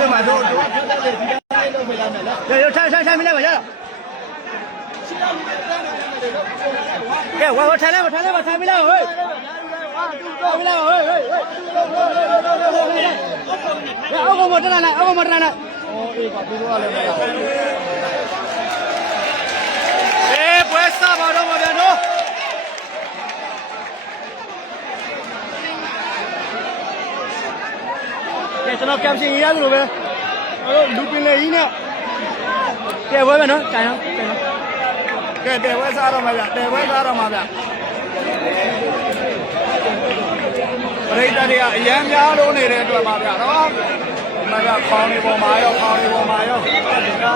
လိုက်ပြမှာတော့ရထိုင်မလဲပါရကဲဝါထိုင်လိုက်ပါထိုင်မလဲဟေးမလဲဟေးအောက်ကမတလာလိုက်အောက်ကမတလာလိုက်အေးပါပြီးတော့လည်းပွဲစားပါတော့မပြန်တော့ကဲကျွန်တော်ကပ်ရှင်ရေးရတယ်လို့ပဲလူပင်လေကြီးနဲ့ကဲဝဲမယ်နော်တိုင်အောင်ကဲတဲဝဲစားတော့မှာဗျတဲဝဲစားတော့မှာဗျပရိသတ်တွေကအရန်များလို့နေတဲ့အတွက်ပါဗျနော်ဒီမှာကခေါင်းတွေပေါ်မှာရောခေါင်းတွေပေါ်မှာရော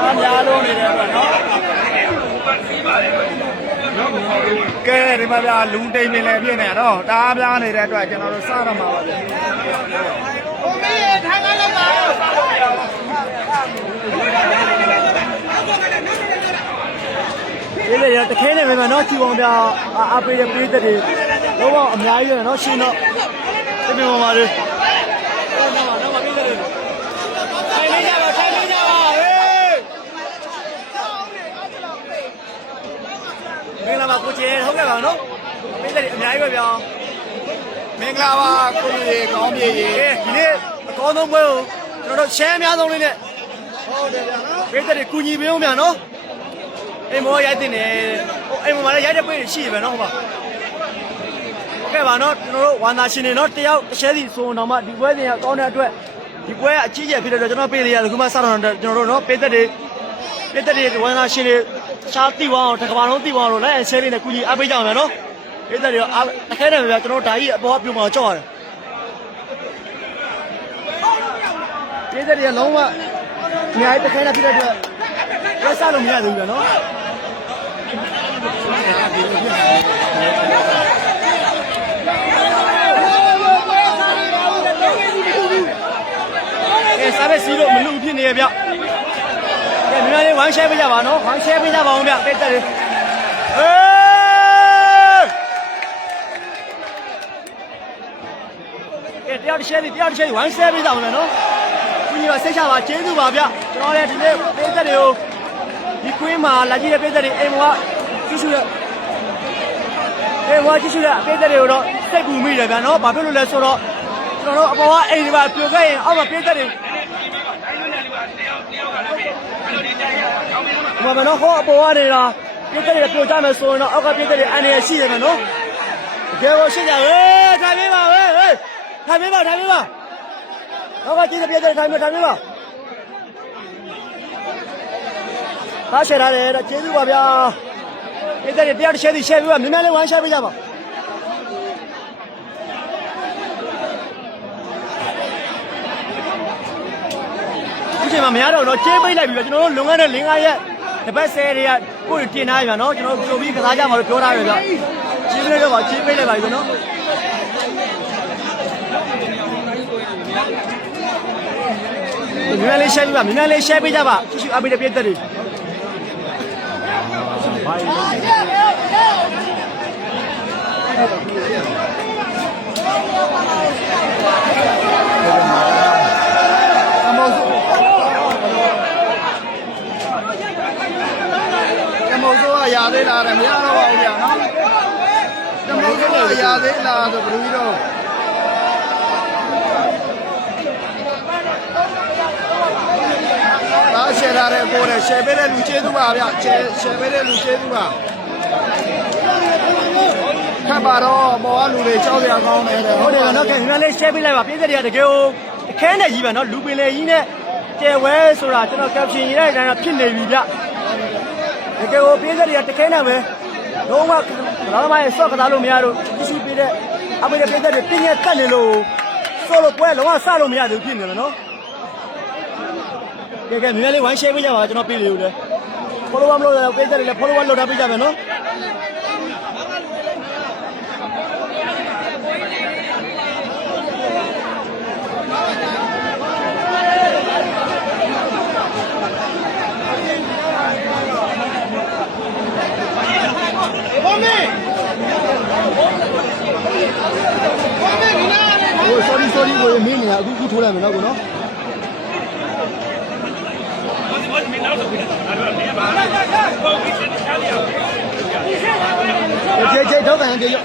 အားများလို့နေတဲ့အတွက်နော်ကဲဒီမှာဗျလူတိမ်ပင်လေပြည့်နေတော့တအားပြားနေတဲ့အတွက်ကျွန်တော်တို့စားတော့မှာပါဗျကိုမင်းထိုင်ကားလောက်ပါဒီလေရတခဲနေမယ်နော်ချီအောင်ပြအပေးရပေးတဲ့တွေလုံးဝအများကြီးရနော်ရှင်တော့ဒီပြင်ပေါ်မှာလေတော့မပေးတဲ့တွေထိုင်နေကြပါဟေးမင်္ဂလာပါကိုကျေဟုတ်ကဲ့ပါနော်ပေးတဲ့တွေအများကြီးပဲဗျာမင်္ဂလာပါကိုကြီးကောင်းပြေကြီးဒီနေ့အကောင်းဆုံးပွဲကိုကျွန်တော်တို့ရှမ်းအများဆုံးလေးနဲ့ဟုတ်တယ်ဗျာနော်ပေးတဲ့တွေကူညီပေးအောင်ဗျာနော်အိမ်မောရိုက်တင်တယ်ဟိုအိမ်မောမှာလည်းရိုက်တဲ့ပေးရှိရပဲနော်ဟုတ်ပါဟုတ်ကဲ့ပါနော်ကျွန်တော်တို့ဝန္တာရှင်တွေနော်တယောက်တစ်ချက်စီဆိုတော့မှဒီပွဲစဉ်ကကောင်းတဲ့အတွက်ဒီပွဲကအကြီးကျယ်ဖြစ်တဲ့အတွက်ကျွန်တော်ပေးလေရတယ်ခုမှစတော့ကျွန်တော်တို့နော်ပေးတဲ့တွေဝန္တာရှင်တွေရှားတိဝအောင်တစ်ကဘာလုံးတိဝအောင်လို့လည်းဆဲလေးနဲ့ကူညီအားပေးကြအောင်နော်ပေးတဲ့တွေအခဲတယ်ဗျာကျွန်တော်တို့ဓာကြီးအပေါ်ကပြုံအောင်ကြောက်ရတယ်ပေးတဲ့တွေကလုံးဝအများကြီးတစ်ခဲနဲ့ဖြစ်တဲ့အတွက်ဝက်စားလို့မရသေးဘူးဗျာနော်စားပဲစီးလို့မလူဖြစ်နေရဗျကဲမြန်မာလေးဝမ်းရှဲပေးကြပါနော်ဝမ်းရှဲပေးကြပါအောင်ဗျပိတ်သက်လေးဟေးကဲတယောက်တစ်ချက်ဝမ်းရှဲပေးကြအောင်လေနော်ဒီကစိတ်ချပါကျေးဇူးပါဗျကျွန်တော်လည်းဒီနေ့ပိတ်သက်တွေကိုဒီကွင်းမှာလာကြည့်တဲ့ပိတ်သက်တွေအိမ်မှာကြည့်ရှုရပိတ်သက်တွေကိုတော့စိတ်ကူမိတယ်ဗျနော်ဘာဖြစ်လို့လဲဆိုတော့ကျွန်တော်တို့အပေါ်ကအိမ်တွေပါပြိုခဲ့ရင်အောက်မှာပိတ်သက်တွေဘာမနော်ဟောအပေါ်ကနေလားပိတ်သက်တွေပြိုကြမယ်ဆိုရင်တော့အောက်ကပိတ်သက်တွေအနေရရှိတယ်မနော်တကယ်ကိုရှိကြဟေးထိုင်ပေးပါဟေးထိုင်ပေးပါနောက်ကကြည့်တဲ့ပိတ်သက်တွေထိုင်ပေးပါအားရှယ်ရတယ်တော့ကျေးဇူးပါဗျာပိတ်သက်တွေတယောက်တစ်ချက်စီရှယ်ပေးပါမြန်လေးဝိုင်းရှယ်ပေးကြပါဒီချိန်မှာမရတော့တော့ကျေးပိတ်လိုက်ပြီဗျကျွန်တော်တို့လွန်ခဲ့တဲ့5ရက်တပတ်10တွေကကိုယ်တင်ထားရဗျနော်ကျွန်တော်တို့ပြီးကစားကြမှာလို့ပြောထားရဗျကျေးပိတ်လိုက်တော့ကျေးပိတ်လိုက်ပါပြီနော်မြန်လေးရှယ်ပေးပါမြန်လေးရှယ်ပေးကြပါကြည့်အပိတ်တဲ့ပြည့်တဲ့တွေရာသေးလားမရတော့ပါဘူးဗျာနော်တမိုးကရာသေးလားဆိုဘယ်လိုကြီးတော့ဒါရှယ်ရတဲ့ကိုယ်ရှယ်ပေးတဲ့လူကျေးဇူးပါဗျာရှယ်ပေးတဲ့လူကျေးဇူးပါခက်ပါတော့မော်ကလူတွေကြောက်စရာကောင်းနေတယ်ဟုတ်တယ်နော်ခင်ဗျားလေးရှယ်ပေးလိုက်ပါပြည်သက်တွေကတကယ်ကိုအခဲနဲ့ကြီးပါနော်လူပင်လေကြီးနဲ့ကျယ်ဝဲဆိုတာကျွန်တော်ကပ်ရှင်ရတဲ့အတိုင်းဖြစ်နေပြီဗျတကယ်ကိုပြည်သက်တွေကတခဲနဲ့ပဲလုံးဝဘာမှမဆော့ကစားလို့မရတော့ရှိပေးတဲ့အမေရိကန်ပြည်သက်တွေတင်းရက်တက်နေလို့ဆော့လို့ပွဲလုံးဝစလို့မရသေးဘူးဖြစ်နေတယ်နော်ကဲမြန်လေးဝိုင်းရှယ်ပေးကြပါကျွန်တော်ပြေးလေဦးလေ follow မလုပ်ရပြည်သက်တွေလည်း follow လုပ်ထားပေးကြမယ်နော်sorry ကိုမင်းနေအခုထိုးလိုက်မယ်နော်ကိုနော်这头反正就有。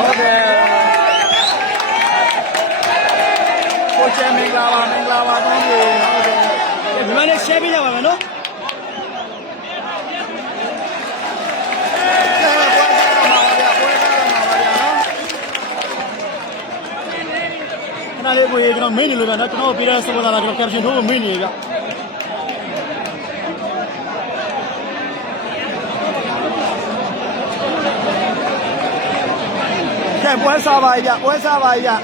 OK。我先明啦吧，东西。OK。你们那先比较完没喏？ နားလေးကိုကျွန်တော်မင်းနေလို့ဗျာနော်ကျွန်တော်ပြည်တဲ့စပေါ်လာကျွန်တော် caption ထိုးမင်းနေဗျာကဲပွဲစားပါဗျာပွဲစားပါဗျာ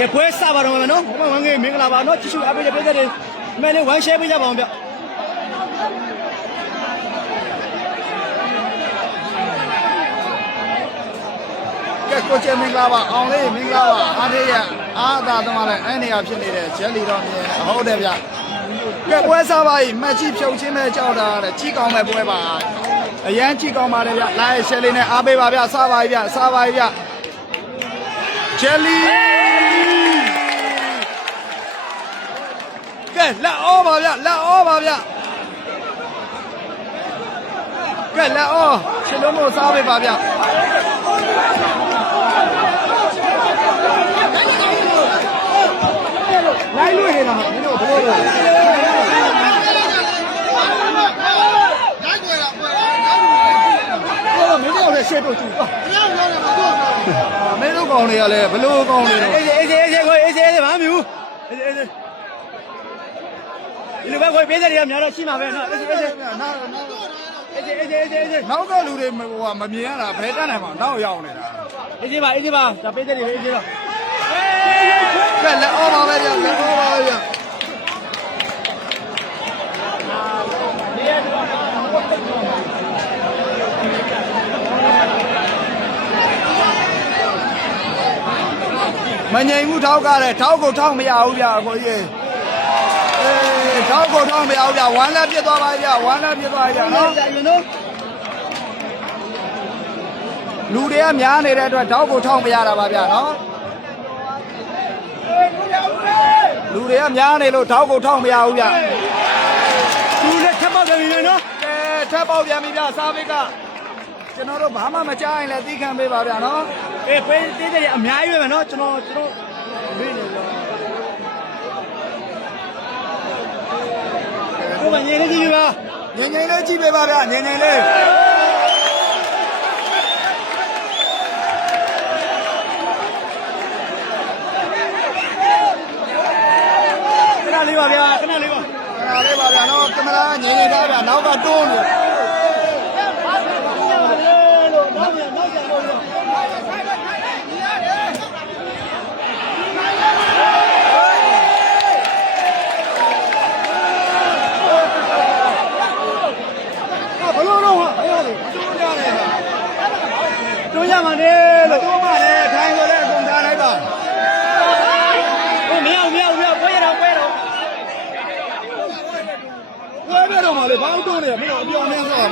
ကဲပွဲစားပါတော့မယ်နော်ဝမ်းငယ်မင်္ဂလာပါနော်ကြည့်ရှုအားပေးတဲ့ပြည်သက်တွေအမှန်လေးဝမ်း share ပေးကြပါအောင်ဗျကဲကိုချေမင်္ဂလာပါအောင်လေးမင်္ဂလာပါအားသေးရအားသာသမားလည်းအဲ့နေရာဖြစ်နေတဲ့ဂျယ်လီတော်မြင်ဟုတ်တယ်ဗျကဲပွဲစားပါကြီးမှတ်ကြီးဖြုတ်ချင်းပဲကြောက်တာတဲ့ကြီးကောင်းမဲ့ပွဲပါအရန်ကြီးကောင်းပါတယ်ဗျလာရဲ့ share လေးနဲ့အားပေးပါဗျစားပါကြီးဗျစားပါကြီးဗျဂျယ်လီကဲလက်အောပါဗျလက်အောပါဗျကဲလက်အောချစ်လုံးမို့စားပေးပါဗျလိုက်လို့နေတာမင်းတို့ဘလို့လဲလိုက်ွယ်တာမင်းတို့လည်းရှေ့တော့ကြည့်ပါမင်းတို့ကောင်းတွေကလည်းဘလို့ကောင်းနေတော့အေးကိုအေးဘာမျိုးအေးဒီလိုပဲကိုပေးတဲ့နေရာများတော့ရှိမှာပဲနော်အေးနောက်ကလူတွေဟိုမမြင်ရတာဘယ်တတ်နိုင်မှာနောက်ရောက်နေတာအေးပါဒါပေးတဲ့နေပဲအေးတော့ကဲလက်အောပါပဲဗျလက်အောပါပဲဗျမငြိမ်ဘူးထောက်ကလည်းထောက်ကိုထောက်မရဘူးဗျအကိုကြီးထောက်ကိုထောက်မရဘူးဗျဝမ်းလက်ပြစ်သွားပါဗျဝမ်းလက်ပြစ်သွားဗျနော်လူတွေကများနေတဲ့အတွက်ထောက်ကိုထောက်မရတာပါဗျနော်လူတွေကများနေလို့ထောက်ကိုထောက်မရဘူးဗျလူလည်းထပ်ပေါက်ပြန်ပြီနော်ကဲထပ်ပေါက်ပြန်ပြီဗျစားပိတ်ကကျွန်တော်တို့ဘာမှမကြားရင်လည်းသိခံပေးပါဗျနော်အေးပေးသေးတယ်အများကြီးပဲနော်ကျွန်တော်မေးနေတော့ဘုမငြိမ်လေးကြည့်ပါငြိမ်လေးကြည့်ပေးပါဗျငြိမ်လေးခဏလေးပါဗျာနော်ကင်မရာငြိမ်ထားဗျာနောက်ကတွန်းနေတွန်းရမှာလေလို့တွန်းပါလေထိုင်ကိုလည်းအကုန်ထားလိုက်ပါဟိုမရောက်ပွဲတော့ပွဲတော့မလေးဘာလို့တွန်းနေလဲမင်းတို့အပြောင်းအလဲဆော့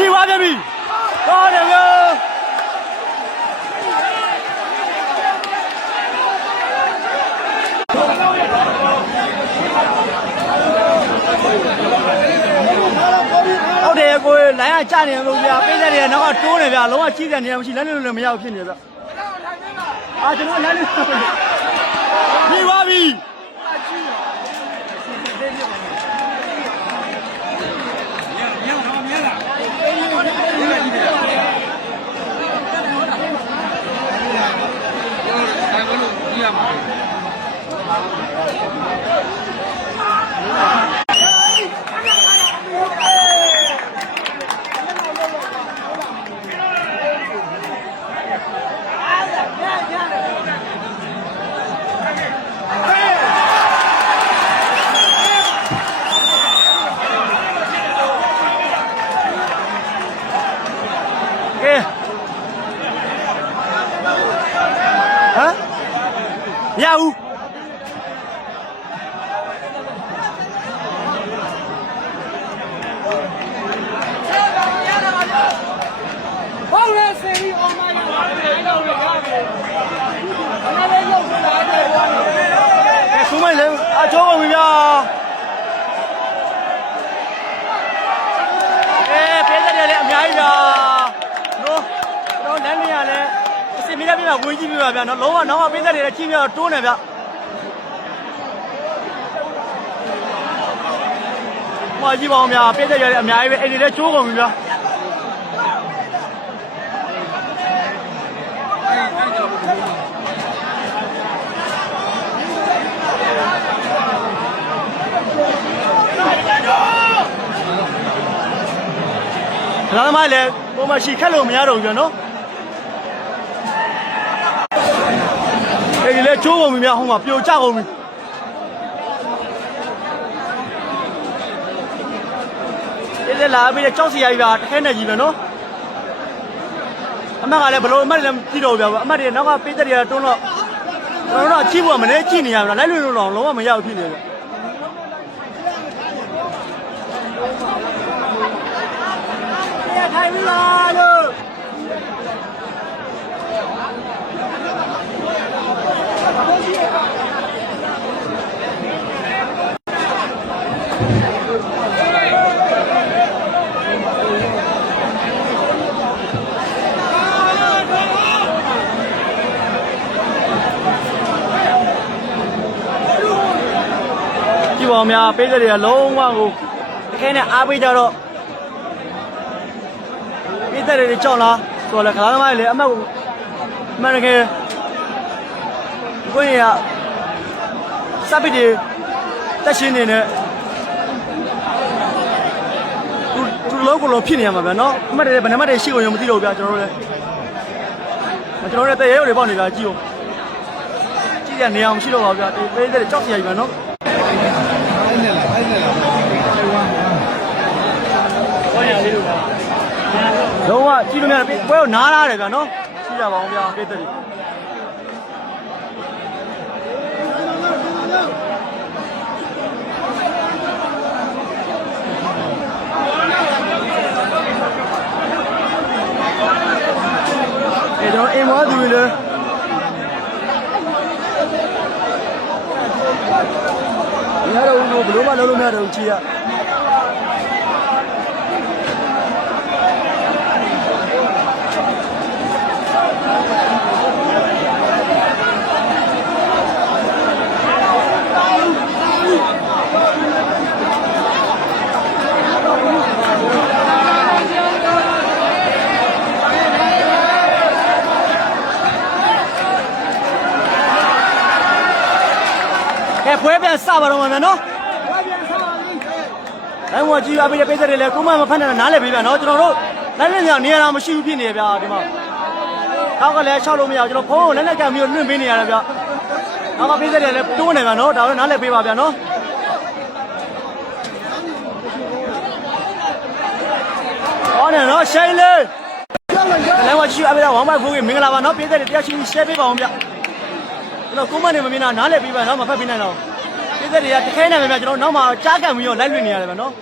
ဒီဝါပြပြီတော်တယ်ဗျာဟုတ်တယ်ကိုလိုင်းကကြနေလို့ဗျာပေးတဲ့နေရာနောက်ကတိုးနေဗျာလုံးဝကြီးတဲ့နေရာမရှိလက်လို့လည်းမရဘူးဖြစ်နေဗျာအာကျွန်တော်လက်လို့ဒီဝါပြီ ကဝင်ကြည့်ပြပါဗျာနော်လုံးဝနောက်မှပေးသက်တွေလည်းကြည့်ပြတော့တွန်းနေဗျဟောကြည့်ပါဦးဗျာပေးသက်ရတယ်အများကြီးပဲအဲ့ဒီလည်းကျိုးကုန်ပြီဗျာဒါမှလည်းပုံမရှိခက်လို့မရတော့ဘူးဗျာနော်အဲ့ဒီလေချိုးကုန်ပြီများဟိုမှာပြိုကျကုန်ပြီဒီလာပြီးကြောက်စီရပြီဗျာတခဲနဲ့ကြီးပဲနော်အမကလည်းဘလို့အမလည်းကြည့်တော့ဗျာအမတွေနောက်ကပေးတဲ့တွေကတွန်းတော့ကျွန်တော်တို့ကြည့်ဖို့မနေကြည့်နေရဗျာလိုက်လွင်လို့တော့လုံးဝမရဘူးဖြစ်နေဗျာထိုင်ပြီလားလို့ကြည့်ပါဦးများပေးတဲ့တွေကလုံးဝကိုတခဲနဲ့အားပေးကြတော့ပေးတဲ့တွေကြောက်လားဆိုတော့လေခါသမားလေအမတ်ကိုအမှန်တကယ်ကိုရစပစ်တွေတက်ရှင်းနေနဲ့သူလုံးကိုလုံးဖြစ်နေရမှာဗျာနော်အမတ်တွေဘယ်နှမတ်တွေရှိကုန်ရောမသိတော့ဘူးဗျာကျွန်တော်တို့လည်းတရေရုပ်တွေပေါက်နေတာကြည့်ဦးကြည့်ရနေအောင်မရှိတော့ပါဘူးဗျာဒီပေးတဲ့တွေကြောက်စရာကြီးဗျာနော်လုံးဝကြည့်လို့များပွဲကိုနားလာတယ်ဗျာနော်ကြည့်ကြပါအောင်ဗျာပေးတဲ့ကျွန်တော်အိမ်မွားသူတွေလည်းရတော့ဘလို့မလုပ်လို့မရတော့ကြည့်ရဖွဲပြန်စပါတော့မှာနော်ဖွဲပြန်စပါလိမ့်အဲ့ဟိုကြည့်ရပေးတဲ့ပိတ်သက်တွေလည်းကိုမမဖတ်နေတာနားလည်ပေးဗျာနော်ကျွန်တော်တို့လက်လက်မြောင်နေရတာမရှိဘူးဖြစ်နေဗျာဒီမှာနောက်ကလည်းရှောက်လို့မရကျွန်တော်ဖုန်းကိုလက်လက်ကပြီးတော့လွှင့်ပေးနေရတယ်ဗျာနောက်ကပိတ်သက်တွေလည်းတိုးနေဗျာနော်ဒါလည်းနားလည်ပေးပါဗျာနော်ဟောနေနော်ရှိုင်းလေးလည်းဟိုကြည့်ရပေးတာ1.4Kမင်္ဂလာပါနော်ပိတ်သက်တွေတရားချင်း share ပေးပါအောင်ဗျာကျွန်တော်ကိုမနဲ့မမြင်တာနားလည်ပြီးပါနော်မဖတ်ပြီးနိုင်တော့ပြည့်တဲ့တွေကတခဲနေမယ်ဗျကျွန်တော်နောက်မှကြားကန်ပြီးတော့လိုက်လွင်နေရတယ်ဗျနော်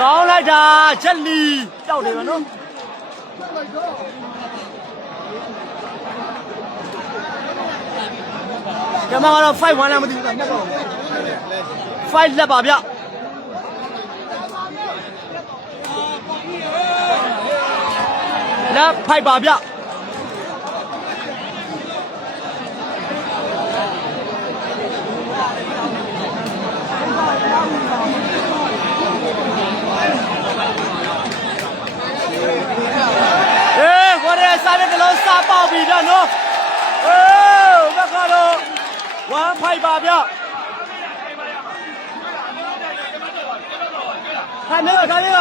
ကောင်းလိုက်တာချက်လီကြောက်တယ်ဗျနော်ကျမကတော့5-1လည်းမသိဘူးကမှတ်တော့5လက်ပါဗျလက်5ပါဗျစားတဲ့ကလေးစားပေါက်ပြီဗျနော်အေးဘက်ကတော့1-5ပါဗျခိုင်နေခိုင်နေက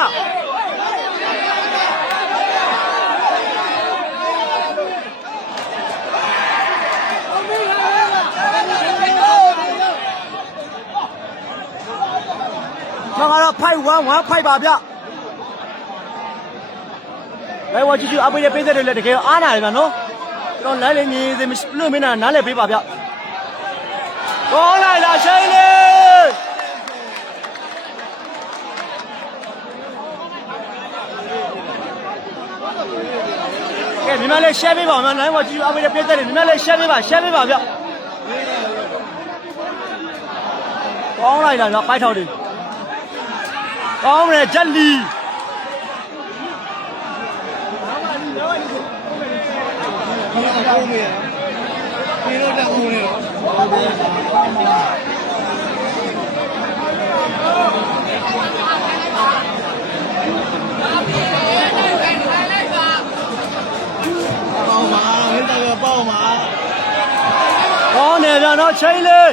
မကတော့5-1-5ပါဗျ来，我继续阿贝的背在这里，这个阿那里边喏，让来了你这么路面呢，拿来背把票。过来了，谁嘞？哎，你们来先背吧，来，我继续阿贝的背在这里，你们来先背吧，先背把票。过来了，白条的，过来这里。ကောင်းပြီပြေတော့တက်ဦးနေတော့ပေါမှာမင်းတော့ပေါမှာကောင်းနေဗျာနော်ချိန်လေး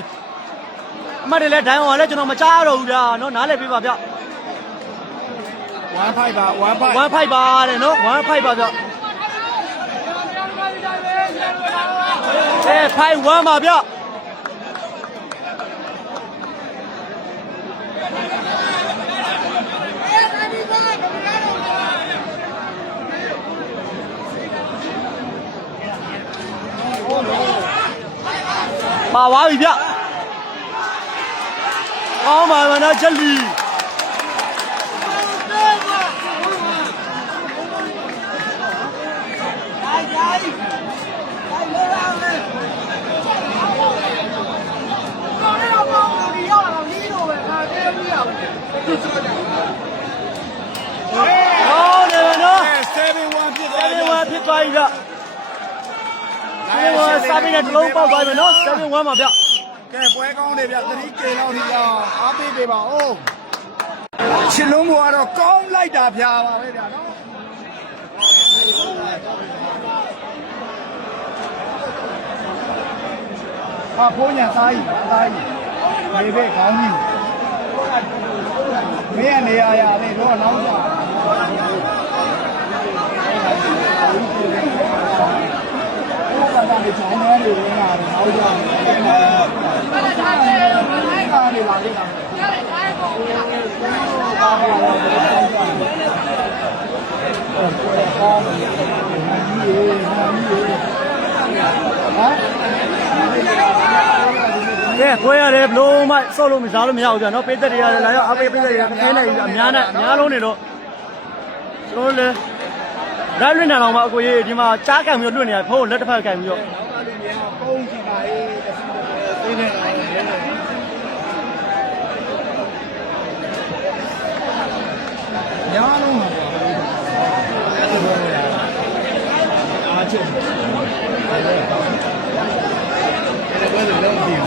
အမတ်တွေလည်းဒိုင်းအောင်လည်းကျွန်တော်မကြားတော့ဘူးဗျာနော်နားလည်ပေးပါဗျ15ပါ15ပါတဲ့နော်15ပါဗျ5-1ပါဗျပါသွားပြီဗျကောင်းပါမနော်ချက်လီ7-1ဖြစ်သွားပြီဗျ7-1နဲ့တလုံးပေါက်သွားပြီနော်7-1ပါဗျကဲပွဲကောင်းနေဗျ3K လောက်ထိအောင်အားပေးပေးပါဦးချစ်လုံးဘောကတော့ကောင်းလိုက်တာဖျားပါပဲဗျာနော်ဟာဖိုးညာသားကြီးနေပဲကောင်းကြီးမင်းကနေရာလေးတော့နောက်ကြဒီကျောင်းထဲတွေဝင်လာတယ်နောက်ကြတယ်။ကားတွေလာခဲ့တာ။ကဲခွဲရတယ်ဘလို့မှစော့လို့မစားလို့မရဘူးဗျာနော်ပေးသက်တွေရတယ်လာရောက်အပေးပေးသက်တွေတစ်ခဲလိုက်အများလုံးနေတော့ကျွန်တော်လည်းဒါလွင့်နေတော့မှအကိုကြီးဒီမှာကြားကန်ပြီးလွတ်နေရဖုန်းလက်တစ်ဖက်ကန်ပြီးတော့ပုံးစီပါရေးသေးတယ်ညာလုံးပါအားချက်အဲ့ဒါကတော့လုံးကြည့်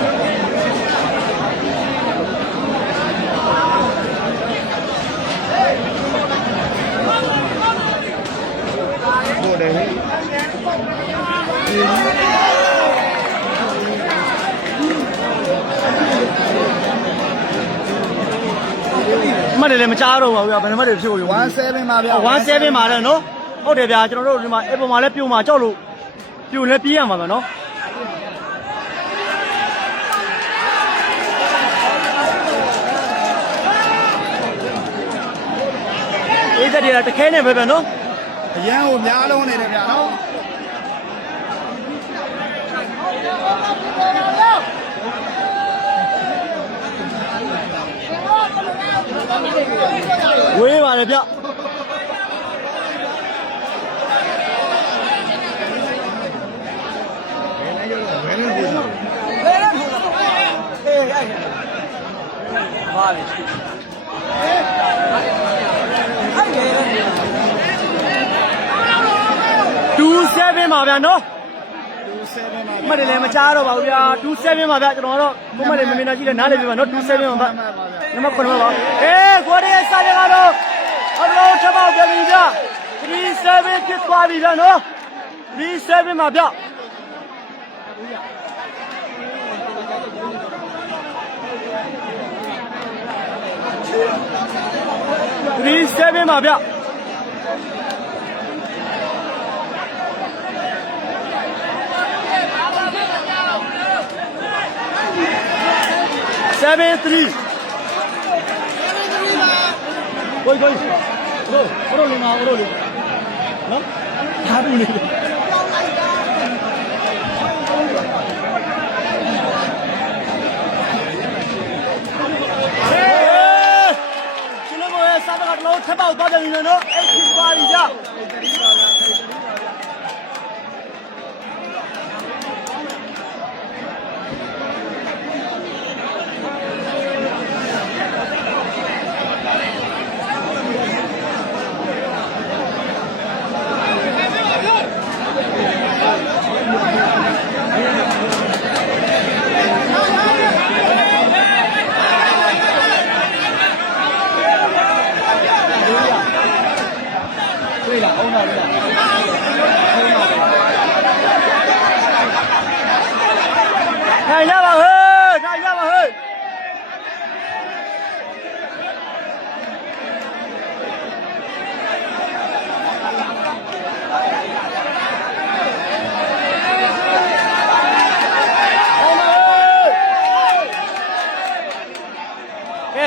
မတ်တယ်လည်းမကြားတော့ပါဘူးဗျာဘယ်နှမတ်တွေဖြစ်ကို17ပါဗျာ17ပါတဲ့နော်ဟုတ်တယ်ဗျာကျွန်တော်တို့ဒီမှာအပေါ်မှာလည်းပြိုမှာကြောက်လို့ပြိုလည်းပြေးရမှာဗျာနော်အေးတဲ့တခဲနဲ့ပဲဗျာနော်အရန်ကိုများလုံးနေတယ်ဗျာနော်ဝေးပါတယ်ဗျ27ပါဗျာနော်27ပါမတ်တယ်လည်းမကြားတော့ပါဘူးဗျာ27ပါဗျာကျွန်တော်တော့ကိုမတ်တယ်မမင်းသားကြီးလည်းနားလည်ပြီပါနော်27ပါနံပါတ်9ပါကိုရီးယားစာရကတော့အလုံးချက်ပေါက်ပြန်ပြီဗျာ37ဖြစ်သွားပြီဗျာနော်37ပါဗျာ37ပါဗျာ7-3 Ôi coi. Oro lên nào, oro lên. Đó. Đá đu lên. Xin lỗi mọi người, sao ta gạt lỗ thép bảo to cho mình nữa. Em chịu qua đi nhá.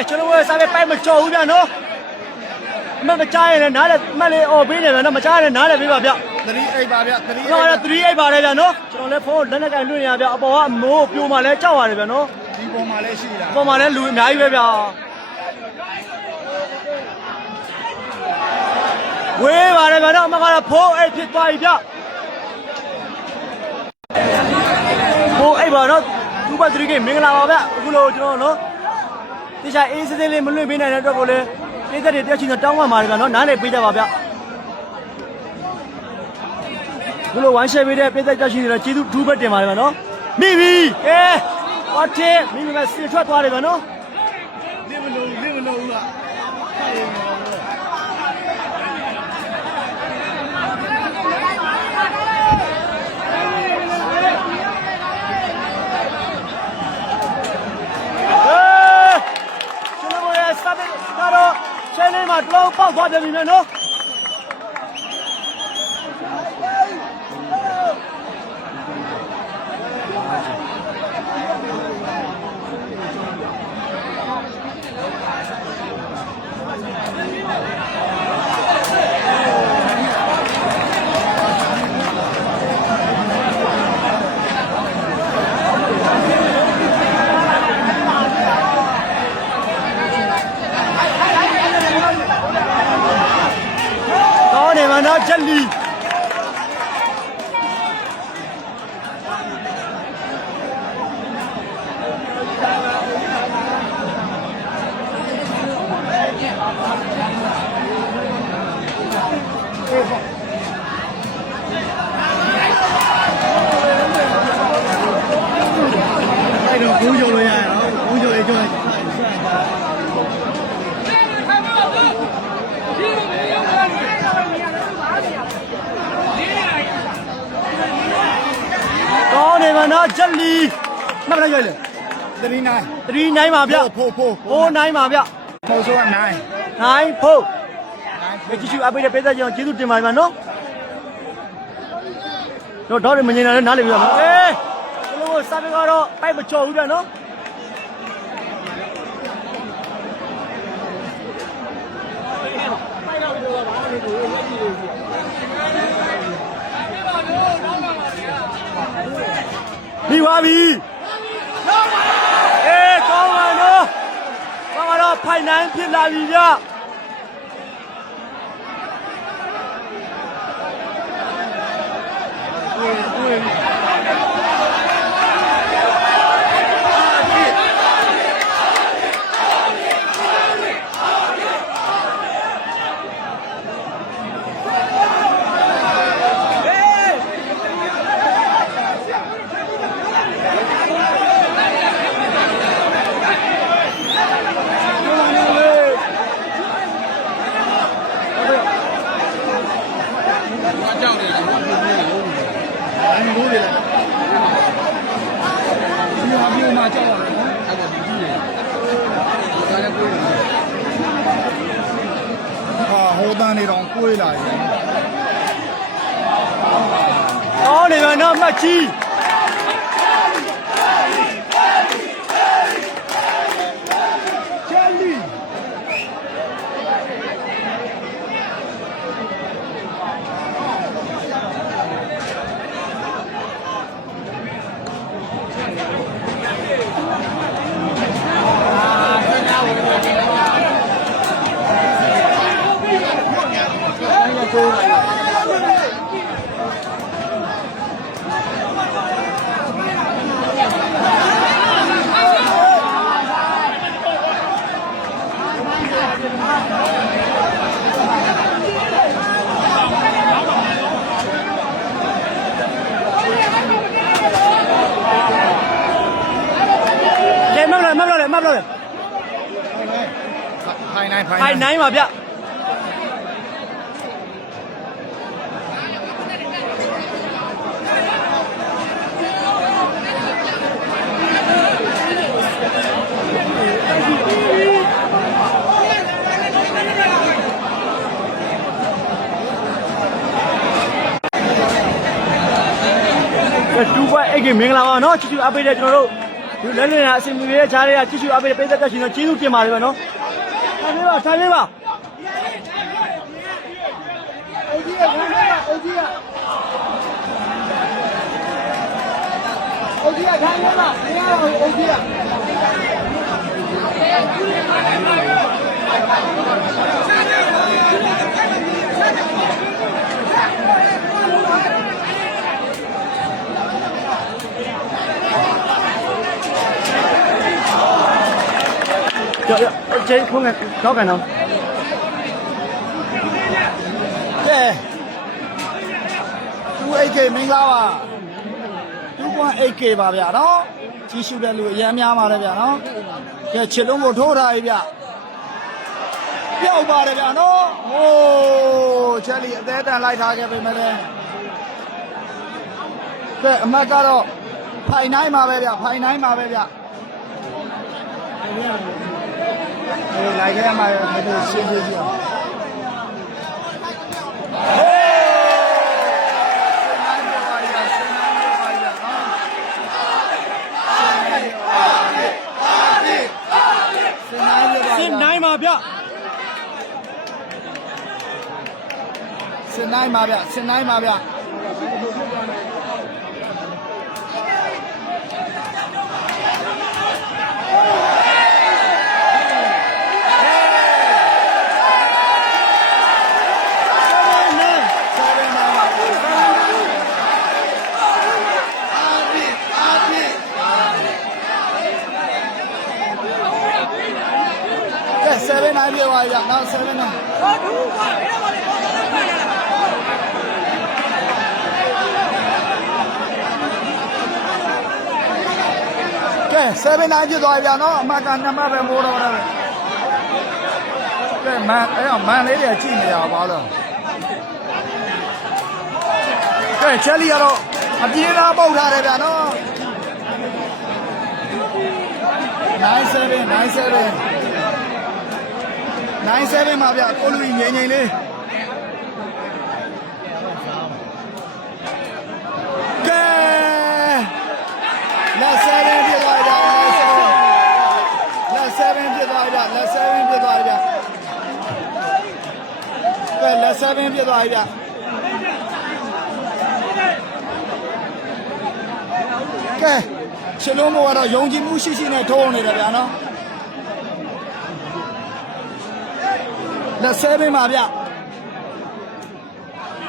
ကျွန်တော်တို့စားပဲပိုက်မကြော်ဘူးဗျာနော်မမကြားရင်လည်းနားလည်းမှတ်လေးအော်ပေးနေဗျာနော်မကြားရင်နားလည်းပေးပါဗျာ3 8ပါဗျာ3 ကျွန်တော်လည်း3 8ပါတယ်ဗျာနော်ကျွန်တော်လည်းဖုန်းလက်နဲ့ကင်လွှင့်နေရဗျာအပေါ်ကမိုးပြိုမှလည်းကြောက်ရတယ်ဗျာနော်ဒီပေါ်မှာလည်းရှိတာအပေါ်မှာလည်းလူအများကြီးပဲဗျာဝေးပါတယ်ဗျာနော်အမကတော့ဖုန်းအိတ်ဖြစ်သွားပြီဗျာဖုန်းအိတ်ပါနော်2ပါ3ကမင်္ဂလာပါဗျာအခုလိုကျွန်တော်နော်တခြားအေးစစ်စစ်လေးမလွှင့်ပေးနိုင်တဲ့အတွက်ကိုလည်းပြည်သက်တွေတက်ချင်တော့တောင်းပန်ပါတယ်ဗျာနော်နားလည်းပေးကြပါဗျာဘလို့ဝမ်းရှယ်ပေးတဲ့ပြည်သက်တက်ချင်နေတော့ကျေးဇူးထူးပဲတင်ပါတယ်ဗျာနော်မိပြီကဲဟောချေမိမိကစီထွက်သွားတယ်ဗျာနော်လင်းမလုံးလားကတော့ချဲလေးမှာတလုံးပေါက်သွားတယ်ပြီမယ်နော်နော်ချက်လီအဲ့တော့ဘူးကြုံလို့ရအောင်ဘူးကြုံရေးကြုံလိုက်ကောင်းနေပါနော်ချက်လီမှတ်လိုက်ရွေးလေ39ပါဗျဖိုး9ပါဗျဖိုးဆိုက9ဖိုးကြည့်ရှုအပိတဲ့ပေးသက်ကြောင့်ကျေးဇူးတင်ပါတယ်ဗျာနော်တော့မငြိမ်တာလည်းနားလေပြပါမယ်ကျွန်တော်တို့စာပေကတော့ပိုက်မချော်ဘူးဗျာနော်ပြီးပါပြီကောင်းပါနော်ကောင်းပါတော့ဖိုင်နိုင်ဖြစ်လာပြီဗျဟိုတန်းနေတော့ကိုွေးလာတယ်။ကောင်းနေပါနော်မှတ်ကြီးချယ်လီမှတ်လို့လေဖိုင်နိုင်ပါဗျတူပါအဲ့ကမင်္ဂလာပါနော်ချစ်ချူအပေးတဲ့ကျွန်တော်တို့ ဒီလက်လင်ကအစီအမီရဲ့ခြားတွေကကြည့်ရှုအားပေးပိတ်သက်ကရှင်တော့ကျေးဇူးတင်ပါတယ်ဗျာနော်ထိုင်ပေးပါထိုင်ပေးပါ အိုကြီးကခိုင်းနေတာအိုကြီးကခိုင်းနေတာမရဘူးအိုကြီးက 这空间高感呢？ကဲ2AK မင်္ဂလာပါ2.8K ပါဗျာနော်ကြီးစုတဲ့လူအများများပါတယ်ဗျာနော်ကဲခြေလုံးကိုထိုးထားပြီဗျပျောက်ပါတယ်ဗျာနော်ဟိုးချက်လီအသေးတန်လိုက်ထားခဲ့ပြီမဲ့လေကဲအမတ်ကတော့ဖိုင်နိုင်ပါပဲဗျဖိုင်နိုင်ပါပဲဗျလိုက်ခဲ့မှာမလို့ရှင်းပြကြည့်အောင်စင်နိုင်ပါဗျစင်နိုင်ပါဗျစင်နိုင်ပါဗျ7 9ပြပါရနောက်7 9ကဲ7 9ပြသွားပြီဗျာနော်အမကနံပါတ်ပဲမိုးတော့တယ်ကဲမန်မန်လေးတွေကြည့်နေရပါလို့ကဲချက်လီကတော့အပြေးသားပုတ်ထားတယ်ဗျာနော်97ပါဗျကိုလူကြီးငိမ့်ငိမ့်လေးကဲလက်7ပြသွားကြလက်7ပြသွားကြလက်7ပြသွားကြကဲလက်7ပြသွားကြကဲချလုံးမောကတော့ယုံကြည်မှုရှိရှိနဲ့ထိုးနေတယ်ဗျာနော်လက်7ပါဗျ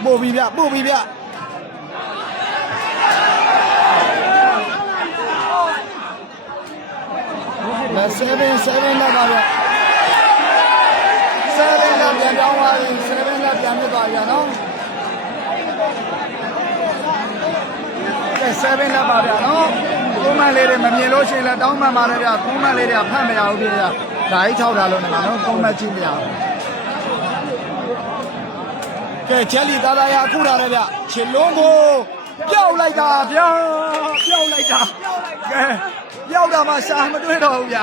ပို့ပြီဗျပို့ပြီဗျလက်7လက်ပါဗျ7လက်ပြန်ပြောင်းသွားပြီ7လက်ပြန်ပြသွားပြီနော်ကဲ7လက်ပါဗျနော်ကုန်းမလေးတွေမမြင်လို့ရှိရင်လည်းတောင်းပန်ပါတယ်ဗျကုန်းမလေးတွေကဖတ်မရဘူးဗျဓာတ်ထောက်ထားလို့နေမှာနော်ကုန်းမကြည့်မရဘူးကဲချက်လီသားသားရအခုလာတယ်ဗျခြေလုံးကိုပျောက်လိုက်တာဗျာပျောက်လိုက်တာကဲပျောက်တာမှရှာမတွေ့တော့ဘူးဗျ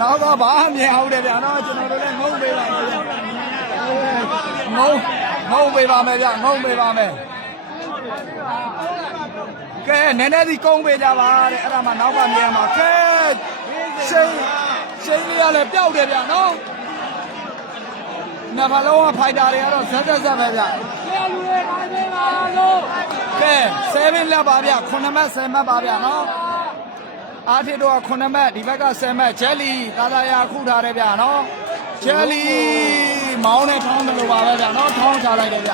နောက်ကဘာမြင်အောင်တယ်ဗျနော်ကျွန်တော်တို့လည်းငုံပေးပါမယ်ဗျငုံပေးပါမယ်ဗျငုံပေးပါမယ်ကဲနည်းနည်းစီကုန်းပေးကြပါတဲ့အဲ့ဒါမှနောက်ကမြင်မှာကဲရှိန်လေးကလည်းပျောက်တယ်ဗျနော်နံပါတ်လုံးကဖိုက်တာတွေကတော့ဇက်တက်ဇက်ပဲဗျကဲ7လက်ပါဗျ9မှတ်10မှတ်ပါဗျနော်အားထိတော့9မှတ်ဒီဘက်က10မှတ်ဂျယ်လီသာသာရခုထားတယ်ဗျနော်ဂျယ်လီမောင်းနဲ့ထောင်းတယ်လို့ပါပဲဗျနော်ထောင်းချလိုက်တယ်ဗျ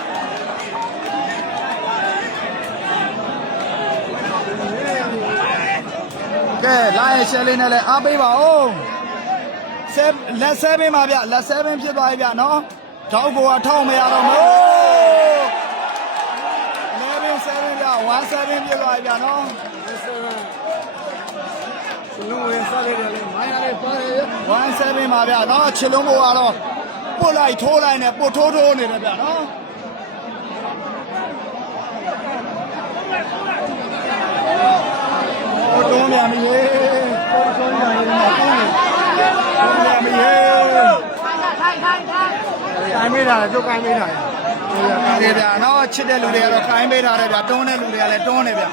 ကဲလာရဲ့ရှယ်လေးနဲ့လည်းအားပေးပါဦးလက်7ပါဗျလက်7ဖြစ်သွားပြီဗျနော်ထောက်ကိုထောက်မရတော့ဘူး11 7ဗျ17ဖြစ်သွားပြီဗျနော်ချလုံးဝင်စားလေးတွေလည်းမိုင်းရလေးပါတယ်17ပါဗျနော်ချလုံးဘောကတော့ပုတ်လိုက်ထိုးလိုက်နဲ့ပုတ်ထိုးနေတယ်ဗျနော်တွန်းပြန်ပြီတွန်းပြန်ပြီတွန်းပြန်ပြီခိုင်းပေးတာကျုပ်ခိုင်းပေးတာဒီဗျာနော်ချစ်တဲ့လူတွေကတော့ခိုင်းပေးထားတယ်ဗျာတွန်းတဲ့လူတွေကလည်းတွန်းနေဗျာ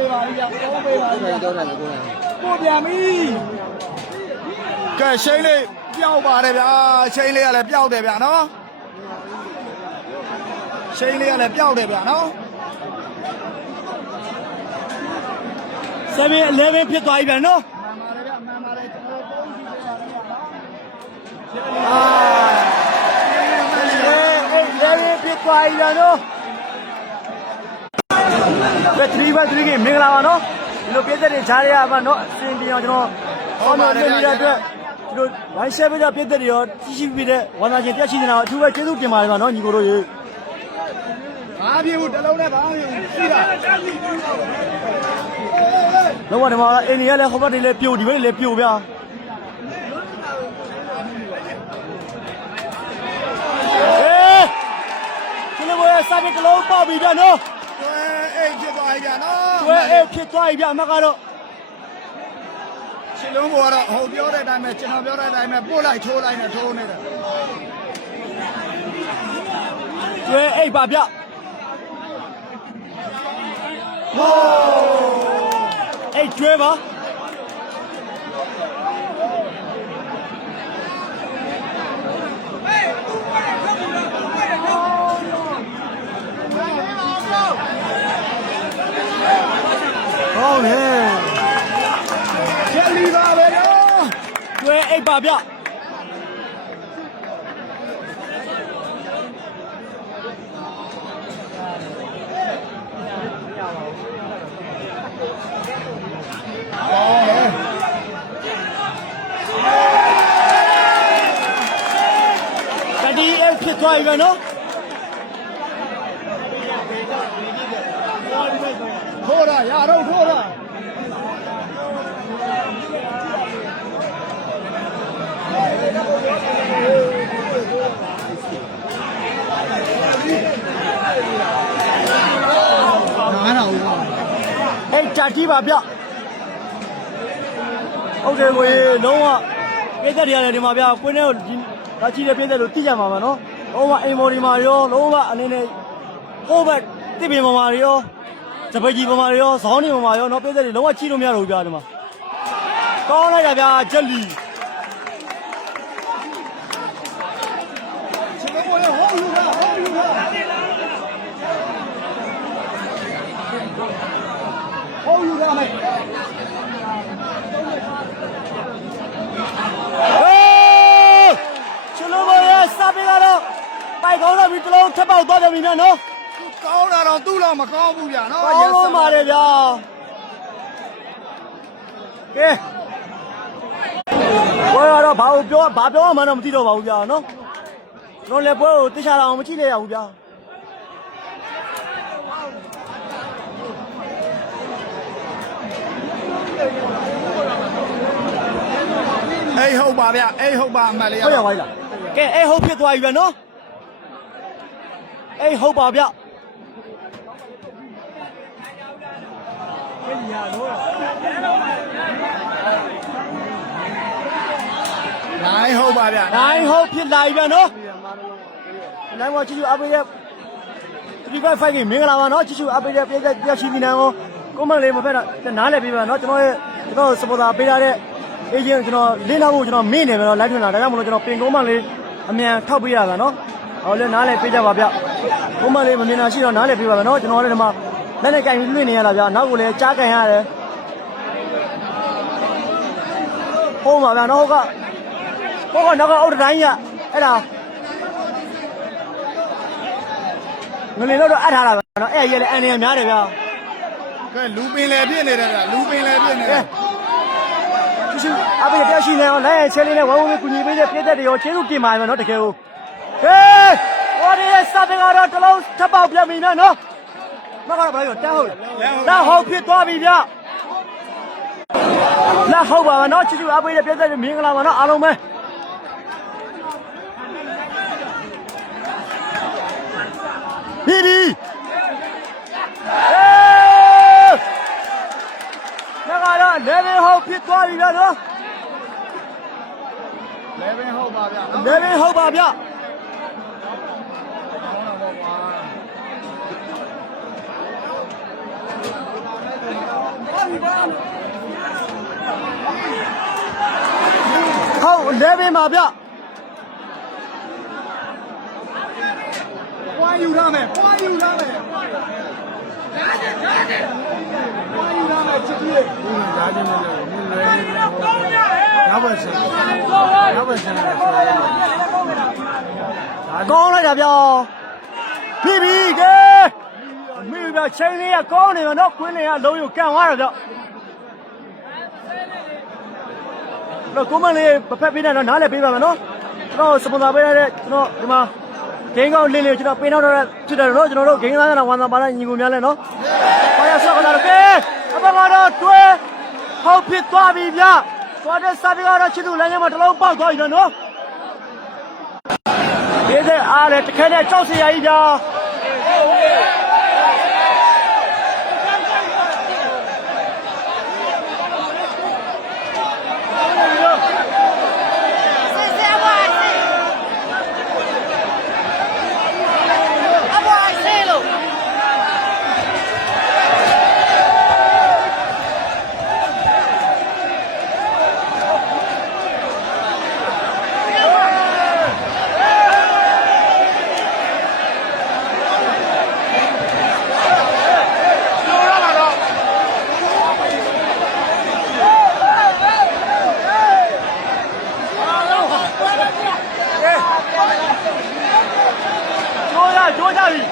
ပေးပါဗျာသုံးပေးပါဗျာကိုပြန်ပြီကဲရှိန်လေးပျောက်ပါတယ်ဗျာရှိန်လေးကလည်းပျောက်တယ်ဗျာနော်ရှိန်လေးကလည်းပျောက်တယ်ဗျာနော်7-11ဖြစ်သွားပြီဗျာနော်မှန်ပါတယ်ကျွန်တော်သုံးကြည့်ပေးပါဗျာ11ဖြစ်သွားပြီဗျာနော်ကဲ3-3ကမင်္ဂလာပါနော်ဒီလိုပြည့်တဲ့တွေကြားရပါနော်အစင်ပြအောင်ကျွန်တော်ဟောမှာနေရတဲ့အတွက်ဒီလိုဝိုင်းရှယ်ပေးတဲ့ပြည့်တဲ့တွေရောကြီးရှိပြီးတဲ့ဝန်သားချင်းတက်ရှိနေတာအထူးပဲကျေးဇူးတင်ပါတယ်ဗျာနော်ညီကိုတို့ရေဘာပြေဘူးတစ်လုံးနဲ့ဘာပြေဘူးရှိတာလောကဓမ္မကအိန္ဒိယလည်းဟောဘတ်တွေလည်းပြိုဒီဘက်လည်းပြိုဗျာဒီလိုပဲစာပေတစ်လုံးပေါက်ပြီဗျာနော်အိတ်ဖြစ်သွားပြီဗျာနော်ဖြစ်သွားပြီဗျာအမကတော့ရှင်းလုံးဘောကတော့ဟိုပြောတဲ့အတိုင်းပဲကျွန်တော်ပြောတဲ့အတိုင်းပဲပို့လိုက်ထိုးလိုက်နဲ့ထိုးနေတယ်အိတ်ပါဗျဟိုးအိတ်ကျွဲပါဟုတ်ဟဲ့ကျက်လီပါပဲနော်ကျွဲအိတ်ပါဗျဖြစ်သွားပြီနော်ထိုးတာရတော့ထိုးတာအဲ့ကြတိပါဗျဟုတ်တယ်ကိုရေလုံးဝပြည့်တဲ့တွေရတယ်ဒီမှာဗျကွင်းထဲကိုဒါကြည့်တဲ့ပြည့်တဲ့လို့သိကြမှာပါနော်လုံးဝအိမ်မော်ဒီမှာရောလုံးဝအနေနဲ့ဟိုဘက်တစ်ပင်ပေါ်မှာရောစပယ်ကြီးပေါ်မှာရောဇောင်းနေပေါ်မှာရောနော်ပြည့်တဲ့တွေလုံးဝကြည့်လို့မရတော့ဘူးဗျဒီမှာကောင်းလိုက်တာဗျဂျက်လီစမပေါ်ရဟောယူတာဟောယူတာဟောယူတာမယ်စာပေကတော့ပိုက်ကောင်းတော့ပြီးတလုံးထပ်ပေါက်သွားကြပြီနော်ကောင်းတာတော့သူ့လောက်မကောင်းဘူးဗျာနော်ကောင်းလို့ပါတယ်ဗျာကဲပွဲကတော့ဘာပြောမှတော့မသိတော့ပါဘူးဗျာနော်ကျွန်တော်လည်းပွဲကိုသိချတာအောင်မကြည့်လိုက်ရဘူးဗျာအေးဟုတ်ပါဗျာအေးဟုတ်ပါအမလေးဟုတ်ရပါလားကဲအေးဟုတ်ဖြစ်သွားပြီဗျနော်အေးဟုတ်ပါဗျနိုင်ဟုတ်ပါဗျာနိုင်ဟုတ်ဖြစ်လာပြီဗျနော်နိုင်ပါချီချူအပေးရဲ့355ကမင်္ဂလာပါနော်ချီချူအပေးရဲ့ပြည့်ပြည့်ရှိနေအောင်ကွန်မန့်လေးမဖက်တော့နားလည်ပြီးပါနော်ကျွန်တော်စပေါ်တာပေးထားတဲ့အေဂျင့်ကျွန်တော်လင်းထားဖို့ကျွန်တော်မေ့နေပြီနော်လိုက်ထွင်တာဒါကြောင့်မလို့ကျွန်တော်ပင်ကွန်မန့်လေးအမြန်ထောက်ပေးရတာနော်ဟောလဲနားလည်ပေးကြပါဗျကွန်မန့်လေးမမြင်တာရှိတော့နားလည်ပေးပါမယ်နော်ကျွန်တော်လည်းဒီမှာလက်နဲ့ကင်ပြီးလွှင့်နေရတာဗျနောက်ကိုလည်းကြားကင်ရတယ်ဟုတ်ပါဗျနော်ဟုတ်ကနောက်ကအောက်တိုင်းရအဲ့ဒါငလင်တော့အပ်ထားတာဗျနော်အဲ့ရလည်းအန်နေများတယ်ဗျကဲလူပင်လေဖြစ်နေတယ်ဗျလူပင်လေဖြစ်နေတယ်ရှိအပေးပြရှိနေအောင်လဲချဲလေးနဲ့ဝဝကူညီပေးတဲ့ပြည့်တဲ့တွေရောကျေးဇူးတင်ပါတယ်နော်တကယ်ကိုဟေးဟောဒီစာပေကတော့တလုံးထပ်ပေါက်ပြပြီနော်မကတော့ဘာလို့တန်းဟုတ်လားဟုတ်ဖြစ်သွားပြီဗျလာဟုတ်ပါနော်ချစ်ချူအပေးတဲ့ပြည့်တဲ့မင်္ဂလာပါနော်အားလုံးပဲဒီဟေးကတော့11ဟုတ်ဖြစ်သွားပြီဗျာနော်11ဟုတ်ပါဗျာ11ဟုတ်ပါဗျာ ဟုတ်လဲပေးမှာဗျ ပွားယူရမယ်ပွားယူရမယ်ပွားယူရမယ်ချစ်ကြီးဒါချင်းမလို့နင်းလွယ်ရောက်ပါစမ်းရောက်ပါစမ်း ကောင်းလိုက်တာဗျာပြီးပြီကဲမိဗျာချိန်လေးကကောင်းနေမှာနော်ကွင်းလေးကလုံးယူကန်သွားတာဗျတော့ကိုမလေးပဖက်ပေးနေတော့နားလည်းပေးပါမယ်နော်ကျွန်တော်စပွန်ဆာပေးရတဲ့ကျွန်တော်ဒီမှာဂိမ်းကောင်းလေးလေးကျွန်တော်ပေးတော့ဖြစ်တယ်နော်ကျွန်တော်တို့ဂိမ်းသားကဝန်ဆောင်ပါတဲ့ညီကိုများလဲနော်ဘာရဆော့ကလာတော့ကဲအပကတော့တွဲဟုတ်ဖြစ်သွားပြီဗျသွားတဲ့စာပြေကတော့ချစ်သူလမ်းထဲမှာတစ်လုံးပေါက်သွားပြီနော်ဒီတဲ့အားလေတခဲနဲ့ကြောက်စရာကြီးဗျာကြိုးကြပြီ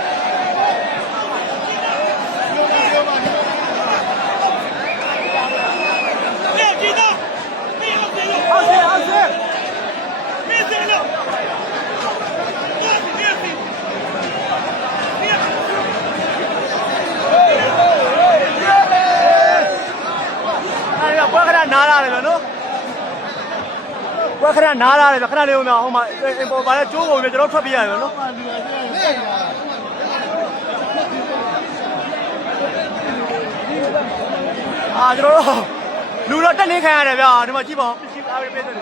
ပွဲခဏနားရတယ်ဗျနော်ပွဲခဏနားရတယ်ဗျခဏလေးဦးမဟိုမှာအင်ပေါ်ပါလဲကျိုးပုံနဲ့ကျွန်တော်ထွက်ပြေးရတယ်ဗျနော်ကျွန်တော်တို့လူတော့တက်နေခံရတယ်ဗျာဒီမှာကြည့်ပါဦးပစ္စည်းအားပေးပေးတယ်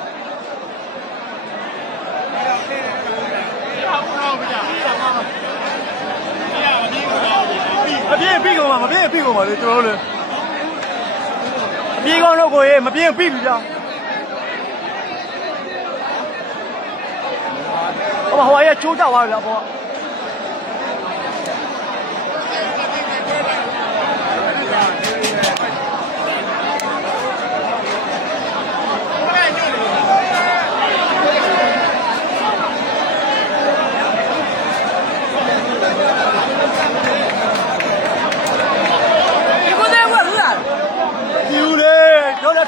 မပြေးပြီးကုန်ပါမပြေးပြီးကုန်ပါလေကျွန်တော်တို့လေအပြေးကောင်းတော့ကိုရေမပြေးပြီးပြီဗျာဟိုရချိုးကြသွားပြီဗျာပေါ့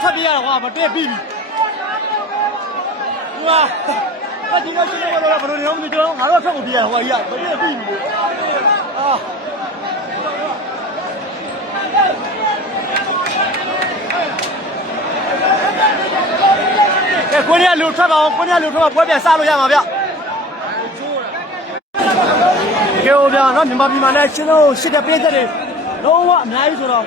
ထပ်ပြရတော့မတက်ပြီ။ဟာ။ဒီတော့ကျွန်တော်တို့ဘယ်လိုနေအောင်ဒီတော့ငါတို့ထပ်ကိုပြရဟိုကြီးကမတက်ပြီ။အာ။ကဲကိုရလူထပ်ပါအောင်ကိုရလူထပ်ပါပွဲပြန်စလို့ရမှာဗျ။ကဲဟိုဗျာနော်မြန်မာပြည်မှာလည်းကျွန်တော်ရှစ်တဲ့ပြည်သက်တွေလုံးဝအများကြီးဆိုတော့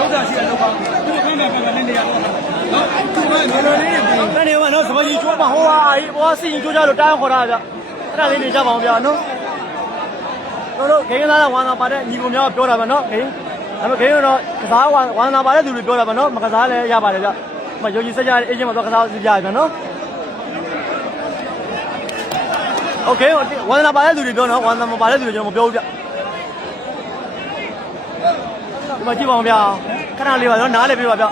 လုံးတာရှိရလုံးပါသူ့ခန်းမှာပြန်နေနေရတော့နော်သူကငယ်တော်လေးတွေတန်းနေမှာနော်စပကြီးချိုးပါဟိုဟာဘောစီရင်ချိုးကြလို့တားခေါ်တာဗျအဲ့ဒါလေးနေကြပါအောင်ဗျာနော်တို့တို့ဂိမ်းသားကဝမ်းသာပါတဲ့ညီကိုများပြောတာပဲနော်ဂိမ်းဒါပေမဲ့ဂိမ်းတော့ကစားဝမ်းသာပါတဲ့သူတွေပြောတာပဲနော်မကစားလည်းရပါတယ်ဗျမယုံကြည်စကြတဲ့အေဂျင့်မှာတော့ကစားစီပြရပြန်နော်โอเคဝမ်းသာပါတဲ့သူတွေပြောနော်ဝမ်းသာမပါတဲ့သူတွေကျွန်တော်မပြောဘူးဗျဒီမှာကြည့်ပါအောင်ဗျာခဏလေးပါတော့နားလည်းပြေးပါဗျ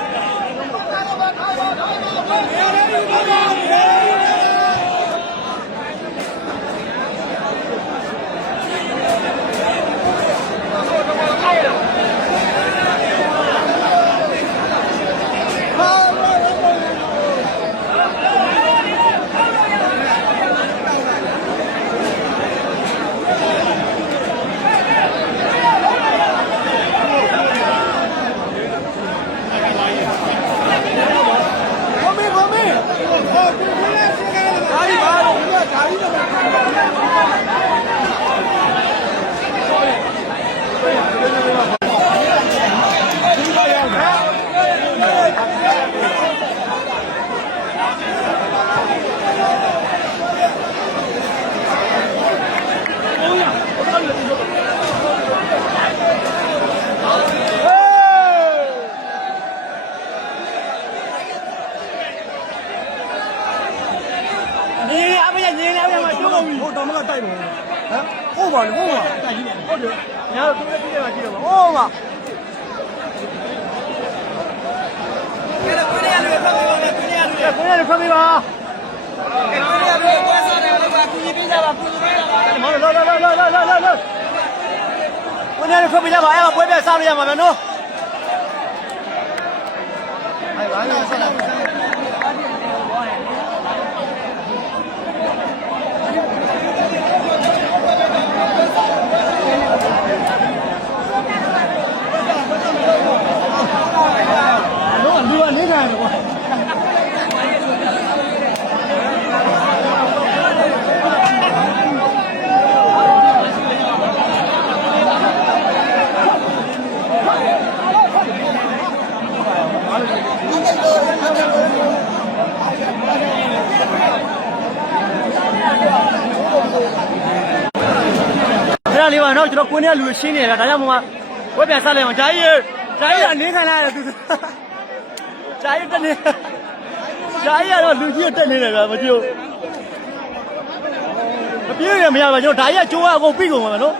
ဟိုတော်မကတိုက်ပါဟမ်ဟုတ်ပါလေဟုတ်ပါတိုက်ကြည့်ဟုတ်တယ်ညာတော့သူလည်းပြည့်တယ်မှာကြည့်တော့ပါဟုတ်ပါကဲတော့ကိုရရလူဖတ်ပေးပါနဲ့ကိုရရလူဖတ်ပေးပါကဲကိုရရလူပွဲစားတယ်လို့ကကူညီပေးကြပါကူညီပေးကြပါမဟုတ်လောကိုရရဖတ်ပေးကြပါအဲ့ဒါပွဲပြစားလို့ရမှာပဲနော်အဲ့ဘာလဲဆက်လာလူကနေခံတယ်ကွာအဲ့ဒါလေးပါနော်ကျွန်တော်ကိုင်းတဲ့လူရှင်းနေတယ်ဒါကြောင့်မှဝက်ပြန်ဆက်လိုက်အောင်ဂျာကြီးအနေခံလာတယ်သူဂျာကြီးတက်နေဂျာကြီးကတော့လူကြီးတက်နေတယ်ဗျာမကြည့်မပြေးရမရပါကျွန်တော်ဒါကြီးကကျိုးအကုန်ပြီးကုန်ပါမယ်နော်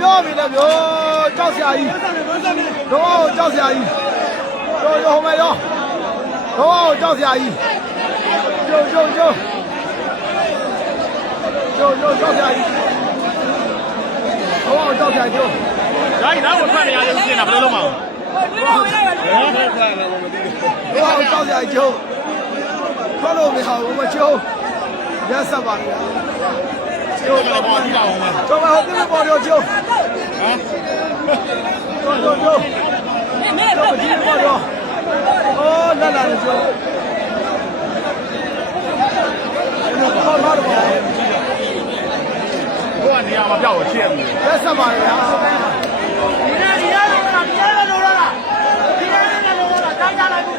ပြောပြီလေပြောကြောက်စရာကြီးတော့ကြောက်စရာကြီးတော့ဟိုမဲ့တော့ကြောက်စရာကြီးကျိုးကြောက်စရာကြီးတော့ကြောက်စရာကြီးဒါကြီးတော့ထွက်နေရတယ်ပြင်တာဘယ်လိုလုပ်မအောင်တော့ကြောက်စရာကြီးထွက်လို့မရဘူးမချိုးရက်ဆက်ပါဗျာကျိုးတော့ပေါ်ကြည့်အောင်မယ်ကျိုးမဟုတ်ဘူးပေါ်တော့ကျိုးဟမ်ကျိုးမင်းတော့ဒီပေါ်တော့အော်လာလာကျိုးပေါ်တော့ဘိုးကနေရာမပြောက်ကိုချစ်ရတယ်ရက်ဆက်ပါဗျာဒီရတော့လားတိုင်းကြလိုက်ဘူး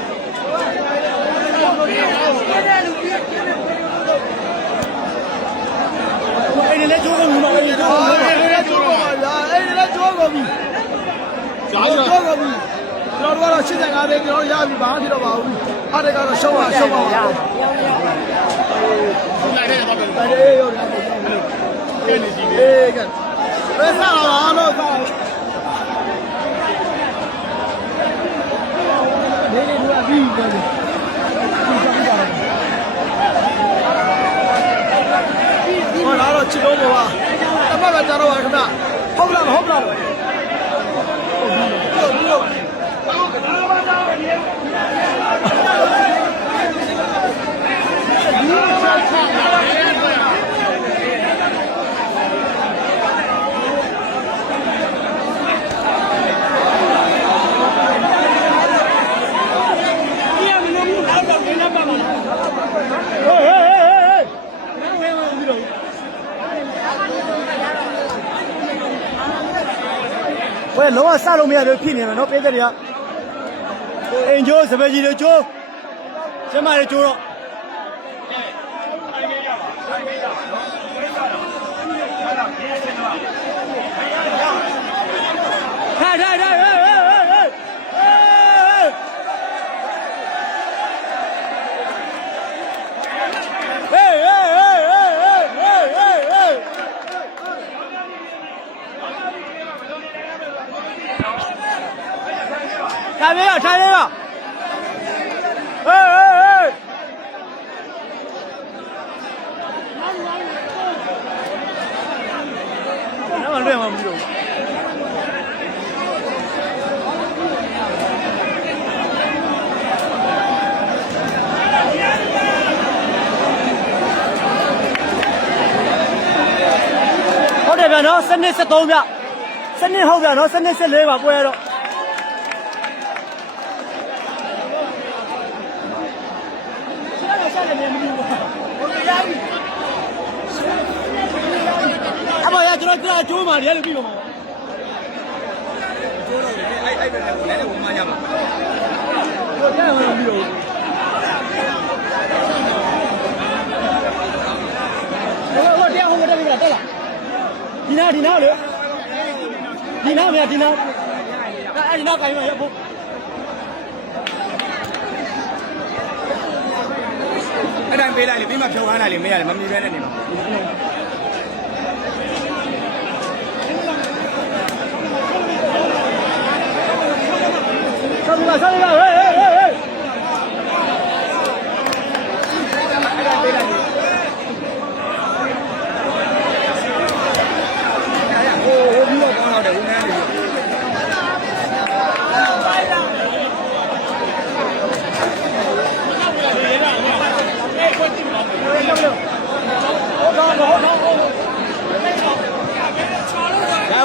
အဲ့ဒီလေကျိုးကုန်ပြီနော်အဲ့ဒီကျိုးကုန်ပြီအဲ့ဒီလေကျိုးကုန်ပါဗျာအဲ့ဒီလေကျိုးကုန်ပြီကျိုးကုန်ပြီကျွန်တော်တို့ကတော့85သိန်းကျွန်တော်ရပြီဘာမှဖြစ်တော့ပါဘူးအဲ့ဒါကတော့ရှုံးပါဗျာလိုက်တဲ့တော့ပဲတိုက်ရောရတယ်အဲ့ဒီကြီးလေကဲဘယ်စားလာတော့စားနေနေတို့အပြီးတယ်ဟောလာတော့ချစ်လို့ပါအမကကြတော့ပါခင်ဗျဟုတ်လားဟုတ်လားဝဲလုံးဝစလို့မရတော့ဖြစ်နေတယ်နော်ပေးတဲ့တွေကအင်ဂျိုးစပယ်ကြီးတွေကျိုးကျမတွေကျိုးတော့ထိုင်ဟေးထိုင်ရဟေး那么乱吗？没有。好这边呢，室内是东边，室内后边呢，室内是里边过来了。အမရကျွန်တော်ကျိုးမှတယ်လို့ပြီးတော့မှာ အဲ့ပဲလည်းလည်းဝင်မှရမှာ တော့ကြားမှပြီးတော့ဟိုတရားဟိုတက်ပြီလားတက်လားဒီနာလေဒီနာမရဒီနာအဲ့ဒီနာကိုင်းမရဖို့ အဲ့တိုင်းပေးလိုက်လေပြီးမှဖြုံခိုင်းလိုက်လေမရလေမမြင်ပဲနဲ့နေမှာ 上来，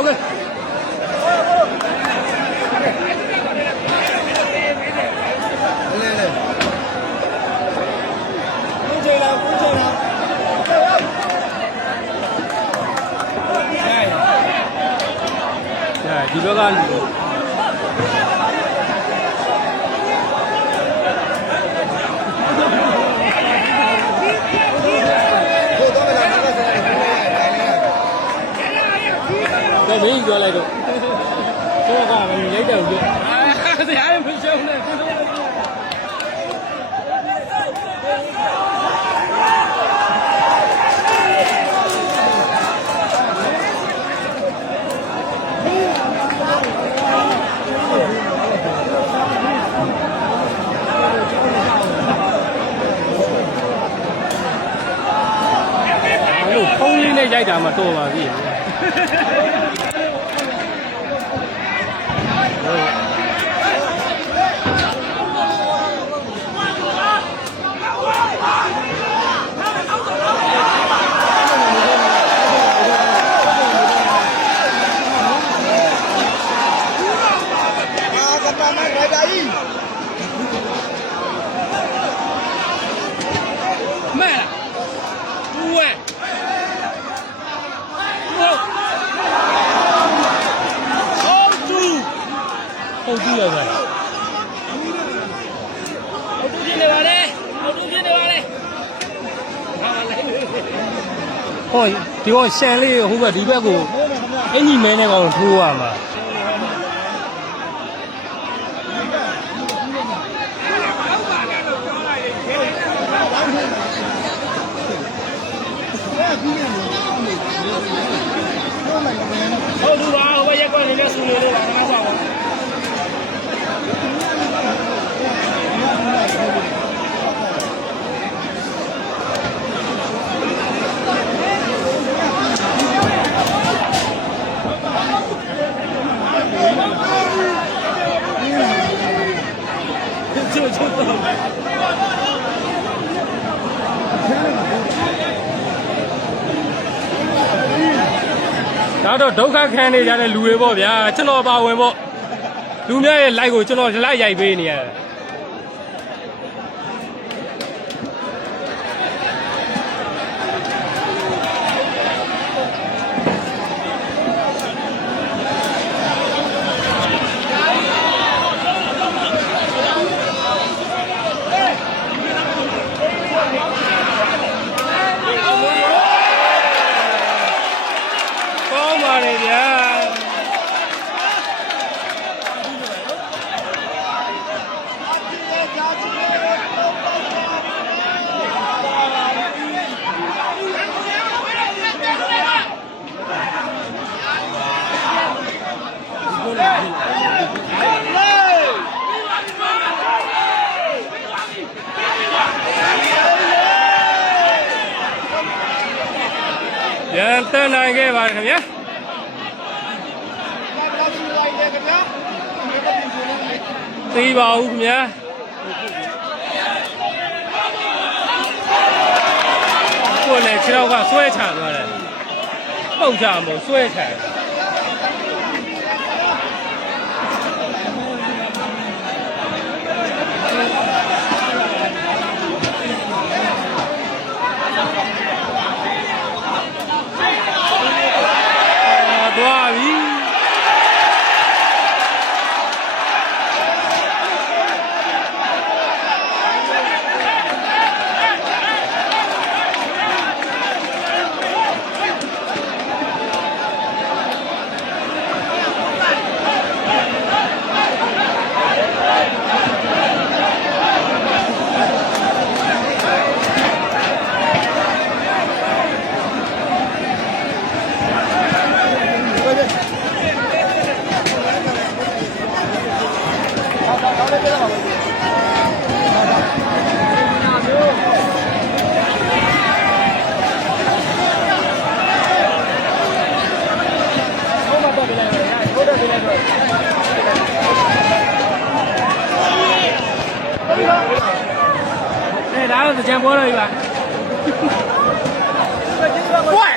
喂！ ဒီဘက်ကလူကဲမင်းပြောလိုက်တော့တော့ကမရိုက်တယ်ပြောဆရာမရှုံးနဲ့ ဖုန်းလေးနဲ့ရိုက်တာမှတော့ပါပြီမဲ့လားဝဲဟုတ်ပြီလားဟုတ်တူပြနေပါလေဟုတ်တူပြနေပါလေဟောဒီကောင်ရှန်လေးဟိုဘက်ဒီဘက်ကိုအင်ကြီးမဲနဲ့ကောင်ထိုးရမှာဟုတ်တူပါဟိုဘက်ရက်ကွက်နေတဲ့ဆူလေးလေးပါငါ့ဆောက်ပါဒါတော့ဒုက္ခခံနေကြတဲ့လူတွေပေါ့ဗျာကျွန်တော်ပါဝင်ပေါ့လူများရဲ့ live ကိုကျွန်တော်လိုက်ရိုက်ပေးနေရတယ်ရန်တန်နိုင်ခဲ့ပါခင်ဗျာသိပါဦးခင်ဗျာကိုယ်လည်းခြေထောက်ကဆွဲချသွားတယ်ပုတ်ချမို့ဆွဲချ ဒါတော့ကြံပေါ်တော့ပြီပါကွာ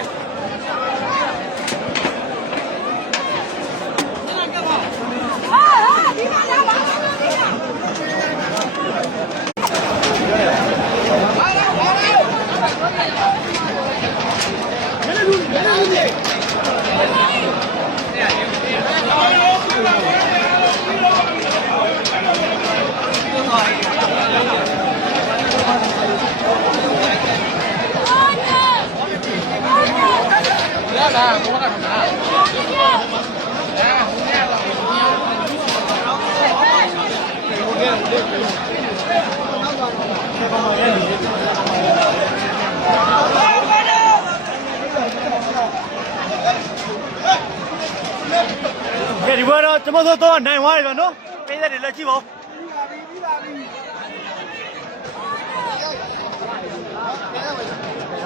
ဒီဘက်တော့ကျွန်တော်တို့နိုင်သွားပြီဗျနော်ပေးတဲ့လက်ကြည့်ပါဦး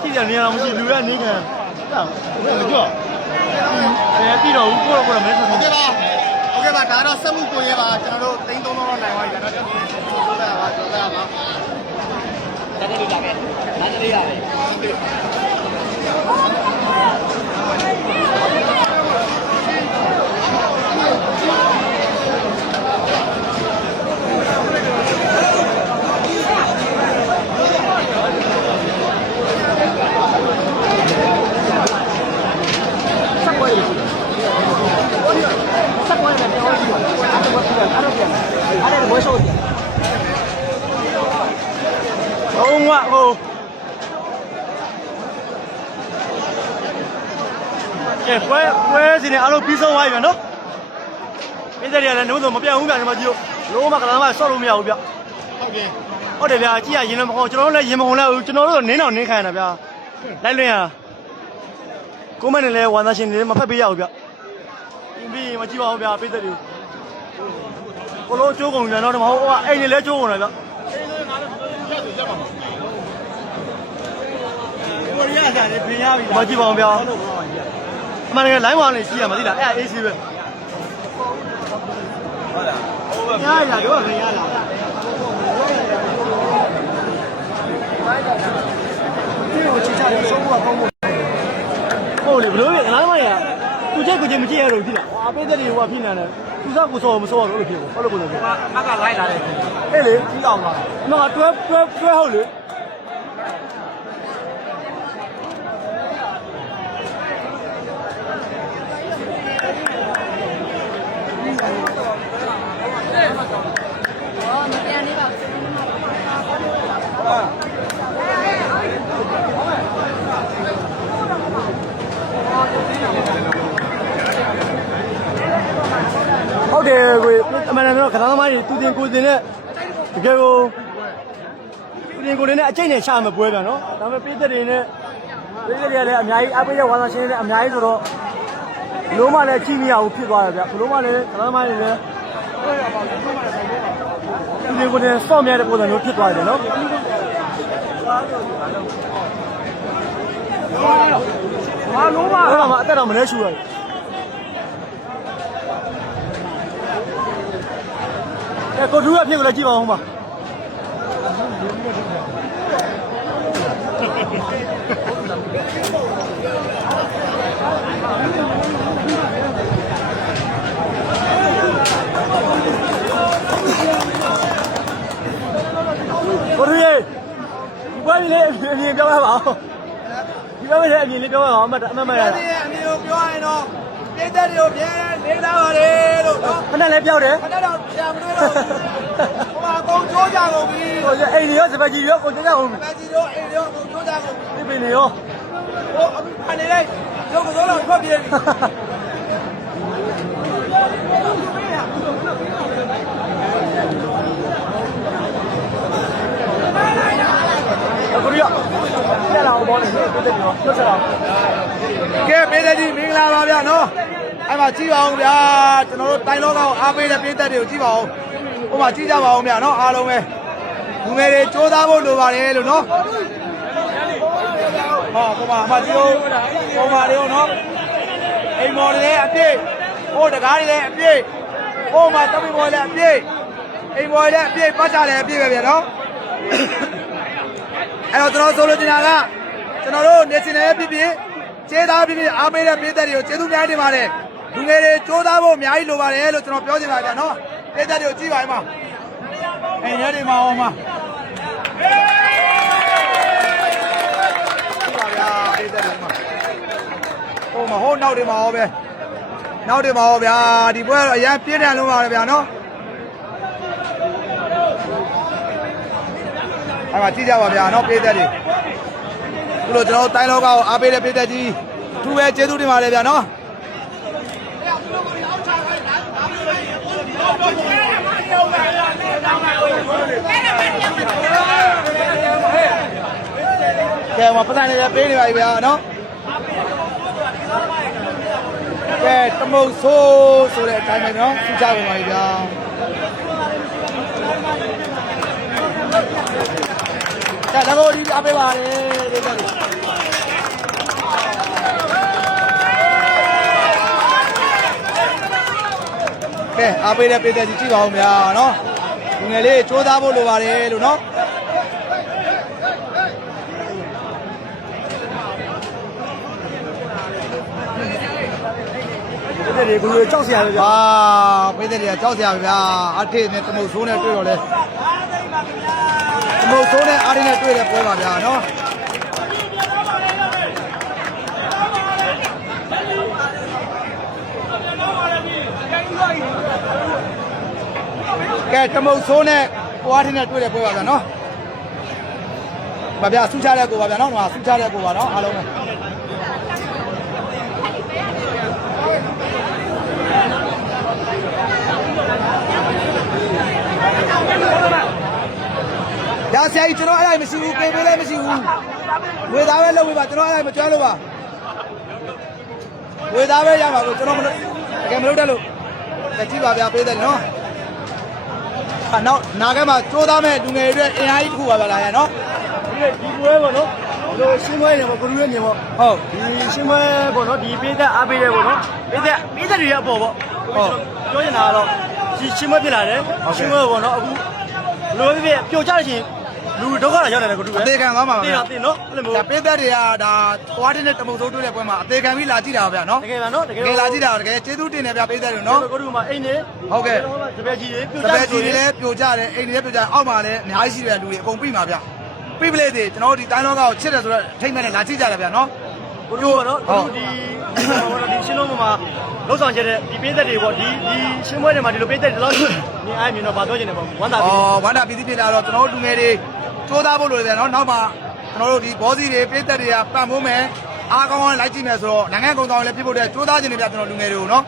ကြည့်ရနေအောင်မရှိလူရနေခံဟုတ်ကဲ့ကြောပြီးတော့ဦးကိုတော့မဲဆက်ဟုတ်ကဲ့ပါဟုတ်ကဲ့ပါဒါတော့စက်မှုကိုရဲပါကျွန်တော်တို့3-3တော့နိုင်သွားပြီဒါတော့ပြောတာပါပြောတာပါတကယ်လို့လာခဲ့နားတလေးရတယ်ဟုတ်ကဲ့ဟိုပွဲစီနေအားလုံးပြီးဆုံးသွားပြီဗျနော်ပြည်သက်တွေကလည်းနှုတ်ဆိုမပြတ်ဘူးဗျဒီမှာကြည့်လို့လုံးဝကလာမဆော့လို့မရဘူးဗျဟုတ်တယ်ဗျာကြည့်ရရင်လည်းမဟုတ်ကျွန်တော်တို့လည်းရင်မဟုတ်လည်းကျွန်တော်တို့နင်းတော့နင်းခံရတာဗျာလိုက်လွင်ရကိုမနဲ့လည်းဝါသားရှင်တွေမဖက်ပေးရဘူးဗျပြီးမကြည့်ပါဘူးဗျာပြည်သက်တွေကိုလိုကျိုးကုန်ပြန်တော့မဟုတ်ဟိုအိမ်နေလဲကျိုးကုန်တယ်ဗျကိုရီးယားဆရာလေးပြင်ရပြီလားမကြည့်ပါဘူးဗျာအမှန်တကယ် line ဝါနေရှိရမသိလားအဲ့အေးစီပဲဟုတ်လားညာရတော့ခင်ရလားဒီကိုချစ်ချတယ်ဆုံးဖို့ကောင်းဖို့ဟုတ်လေဘလို့ကလားမရသူချက်ကိုချင်းမကြည့်ရတော့ကြည့်လားအပေးတဲ့တွေဟိုကဖြစ်နေတယ်သူစားကိုစောမစောတော့လို့ဖြစ်ဘူးဟုတ်လို့ကိုလို့ဖြစ်အကလိုက်လာတယ်အေးလေကြီးအောင်လားအမကတွဲဟုတ်လေဟုတ်တယ်ကိုအမှန်တမ်းတော့ခဏသမားကြီးသူတင်ကိုတင်နဲ့တကယ်ကိုသူတင်ကိုတင်နဲ့အကျိတ်နဲ့ချမပွဲပြန်နော်ဒါပေမဲ့ပြည်သက်တွေနဲ့ပြည်သက်တွေကလည်းအများကြီးအပိရဲ့ဝါသာရှင်တွေလည်းအများကြီးဆိုတော့ဘလို့မှလည်းကြည့်မရဘူးဖြစ်သွားတယ်ဗျဘလို့မှလည်းခဏသမားတွေလည်းသူတင်ကိုတင်စော့မြတဲ့ပုံစံမျိုးဖြစ်သွားတယ်နော်ဟာလုံးပါအဲ့ဒါမှအသက်တော့မလဲရှူရတယ်ကိုဒူးရဖြစ်ကိုလည်းကြည့်ပါဦးပါကိုဒူးရေဘယ်လေအမြင်ပြောရပါဦးဒီဘက်လည်းအမြင်လေးပြောရအောင်အမတ်မရတာအမြင်ကိုပြောရရင်တော့ပြည်သက်တွေကိုပြန်လေးစားပါလေလို့နော်ခဏလည်းပြောတယ်ခဏတော့ပြန်မလို့တော့ဟိုမှာအကုန်ကြိုးကြကုန်ပြီဟိုအိမ်တွေရောစပက်ကြီးရောကိုကြိုးကြကုန်ပြီစပက်ကြီးရောအိမ်တွေရောအကုန်ကြိုးကြကုန်ပြီဒီပင်တွေရောဟိုအနေလိုက်ရုပ်ကစိုးတော့ထွက်ပြေးပြီကိုရီးယားကျလာအောင်ဘောနေပြည်သက်ရောလွတ်ချက်အောင်ကဲပြည်သက်ကြီးမင်္ဂလာပါဗျာနော်အဲ့မှာကြည့်ပါဦးဗျာကျွန်တော်တို့တိုင်းလောကကိုအားပေးတဲ့ပြည်သက်တွေကိုကြည့်ပါဦးဟ ဟိုမှာကြည့်ကြပါဦးဗျာနော်အားလုံးပဲလူငယ်တွေကြိုးစားဖို့လိုပါတယ်လို့နော်ဟောကိုမအမကြီးတို့ကိုမလေးနော်အိမ်မော်တွေလည်းအပြည့်ဟိုတကားတွေလည်းအပြည့်ဟိုမှာတပိဘော်လည်းအပြည့်အိမ်မော်လည်းအပြည့်ပတ်ချလည်းအပြည့်ပဲဗျာနော်အဲ့တော့ကျွန်တော်ဆိုလိုချင်တာကကျွန်တော်တို့ national ဖြစ်ဖြစ်ကျေးသားဖြစ်ဖြစ်အားပေးတဲ့ပြည်သက်တွေကိုကျေးဇူးများတင်ပါတယ်လူငယ်တွေကြိုးစားဖို့အများကြီးလိုပါတယ်လို့ကျွန်တော်ပြောချင်ပါဗျာနော်ပြည်သက်တွေကိုကြည့်ပါဦးမှာအိမ်ထဲတွေမှာအောင်မှာပြည်သက်တွေမှာဟိုမှာဟိုနောက်တွေမှာဟောပဲနောက်တွေမှာဟောဗျာဒီပွဲတော့အရင်ပြင်းထန်လုံးပါတယ်ဗျာနော်အဲ့မှာကြည့်ကြပါဗျာနော်ပြည်သက်တွေခုလိုကျွန်တော်တိုင်းလောကကိုအားပေးတဲ့ပြည်သက်ကြီးသူ့ပဲကျေးဇူးတင်ပါတယ်ဗျာနော်ကဲမပဒန်လေးပေးနေပါပြီဗျာနော်ကဲတမုတ်ဆိုးဆိုတဲ့အတိုင်းပဲနော်သူ့ချပါပါဗျာကဲတော့ဒီအားပေးပါတယ်ဒီကနေ့ကဲအားပေးတဲ့ပြည်သက်ကြီးကြည့်ပါဦးဗျာနော်ငွေလေးစူးစမ်းဖို့လိုပါတယ်လို့နော်ပြည်သက်တွေကိုကြောက်စရာပဲဗျာ ပြည်သက်တွေကကြောက်စရာပဲဗျာအထစ်နဲ့တမုတ်ဆိုးနဲ့တွေ့တော့လဲတမုတ်ဆိုးနဲ့အားရနဲ့တွေ့တဲ့ပွဲပါဗျာနော်ကဲတမုတ်ဆိုးနဲ့ကိုအားထင်းနဲ့တွေ့တဲ့ပွဲပါဗျာနော်ပါဗျာဆူချတဲ့ကိုပါဗျာနော်ဟိုဆူချတဲ့ကိုပါနော်အားလုံးပဲရဆရာကြီးကျွန်တော်အဲ့ဒါမရှိဘူးပြေးပေးလည်းမရှိဘူးဝေသားပဲလုပ်ပေးပါကျွန်တော်အဲ့ဒါမကြွလို့ပါဝေသားပဲရပါဘူးကျွန်တော်မလုပ်တကယ်မလုပ်တတ်လို့ကြည့်ပါဗျာပေးတယ်နော်နောက်နာခဲမှာကြိုးသားမဲ့လူငယ်တွေအင်အားကြီးတစ်ခုပါဗျာလာရနော်ဒီပွဲပေါ့နော်ဒီရှင်းပွဲနေပေါ့ကိုလူရဲ့နေပေါ့ဟုတ်ဒီရှင်းပွဲပေါ့နော်ဒီပြည်သက်အားပေးတယ်ပေါ့နော်ပြည်သက်တွေရဲ့အပေါ်ပေါ့ဟုတ်ပြောချင်တာကတော့ဒီရှင်းပွဲဖြစ်လာတယ်ရှင်းပွဲပေါ့နော်အခုလိုပြည့်ပြိုကျတဲ့ချင်းလူဒုက္ခရောက်တယ်ကိုတူပဲအသေးခံသွားမှာပါဗျာတင်နော်အဲ့လိုမျိုးဒါပြည်သက်တွေကဒါသွားတဲ့နဲ့တမုံစိုးတွေ့တဲ့ပွဲမှာအသေးခံပြီးလာကြည့်တာပါဗျာနော်တကယ်ပါနော်တကယ်လာကြည့်တာတကယ်ကျေးဇူးတင်တယ်ဗျာပြည်သက်တွေနော်ကိုတူမှာအိမ်နေဟုတ်ကဲ့တပည့်ကြီးတွေပြိုကျတပည့်ကြီးတွေလည်းပြိုကျတယ်အိမ်တွေလည်းပြိုကျတယ်အောက်မှာလည်းအများကြီးရှိတဲ့လူတွေအကုန်ပြီးမှာဗျာပြီးပလေသေးကျွန်တော်တို့ဒီတိုင်းလောကကိုချစ်တယ်ဆိုတော့ထိတ်မဲ့နဲ့လာကြည့်ကြတယ်ဗျာနော်ကိုတူပေါ့နော်ကိုတူဒီရှင်းလုံးမှာလောက်ဆောင်ချက်တဲ့ဒီပေးသက်တွေပေါ့ဒီရှင်းပွဲတွေမှာဒီလိုပေးသက်တွေလောက်နေအားမြင်တော့ဗာပြောချင်တယ်ပေါ့ဝမ်းသာပြီဝမ်းသာပြည်ပြည်လာတော့ကျွန်တော်တို့လူငယ်တွေစူးစမ်းဖို့လိုတယ်ဗျာနော်နောက်မှကျွန်တော်တို့ဒီဘောစီတွေပေးသက်တွေကပံ့ပိုးမယ်အားကောင်းကောင်းလိုက်ကြည့်မယ်ဆိုတော့နိုင်ငံကုန်ဆောင်လည်းဖြစ်ဖို့တဲ့စူးစမ်းခြင်းတွေဗျာကျွန်တော်လူငယ်တွေကိုနော်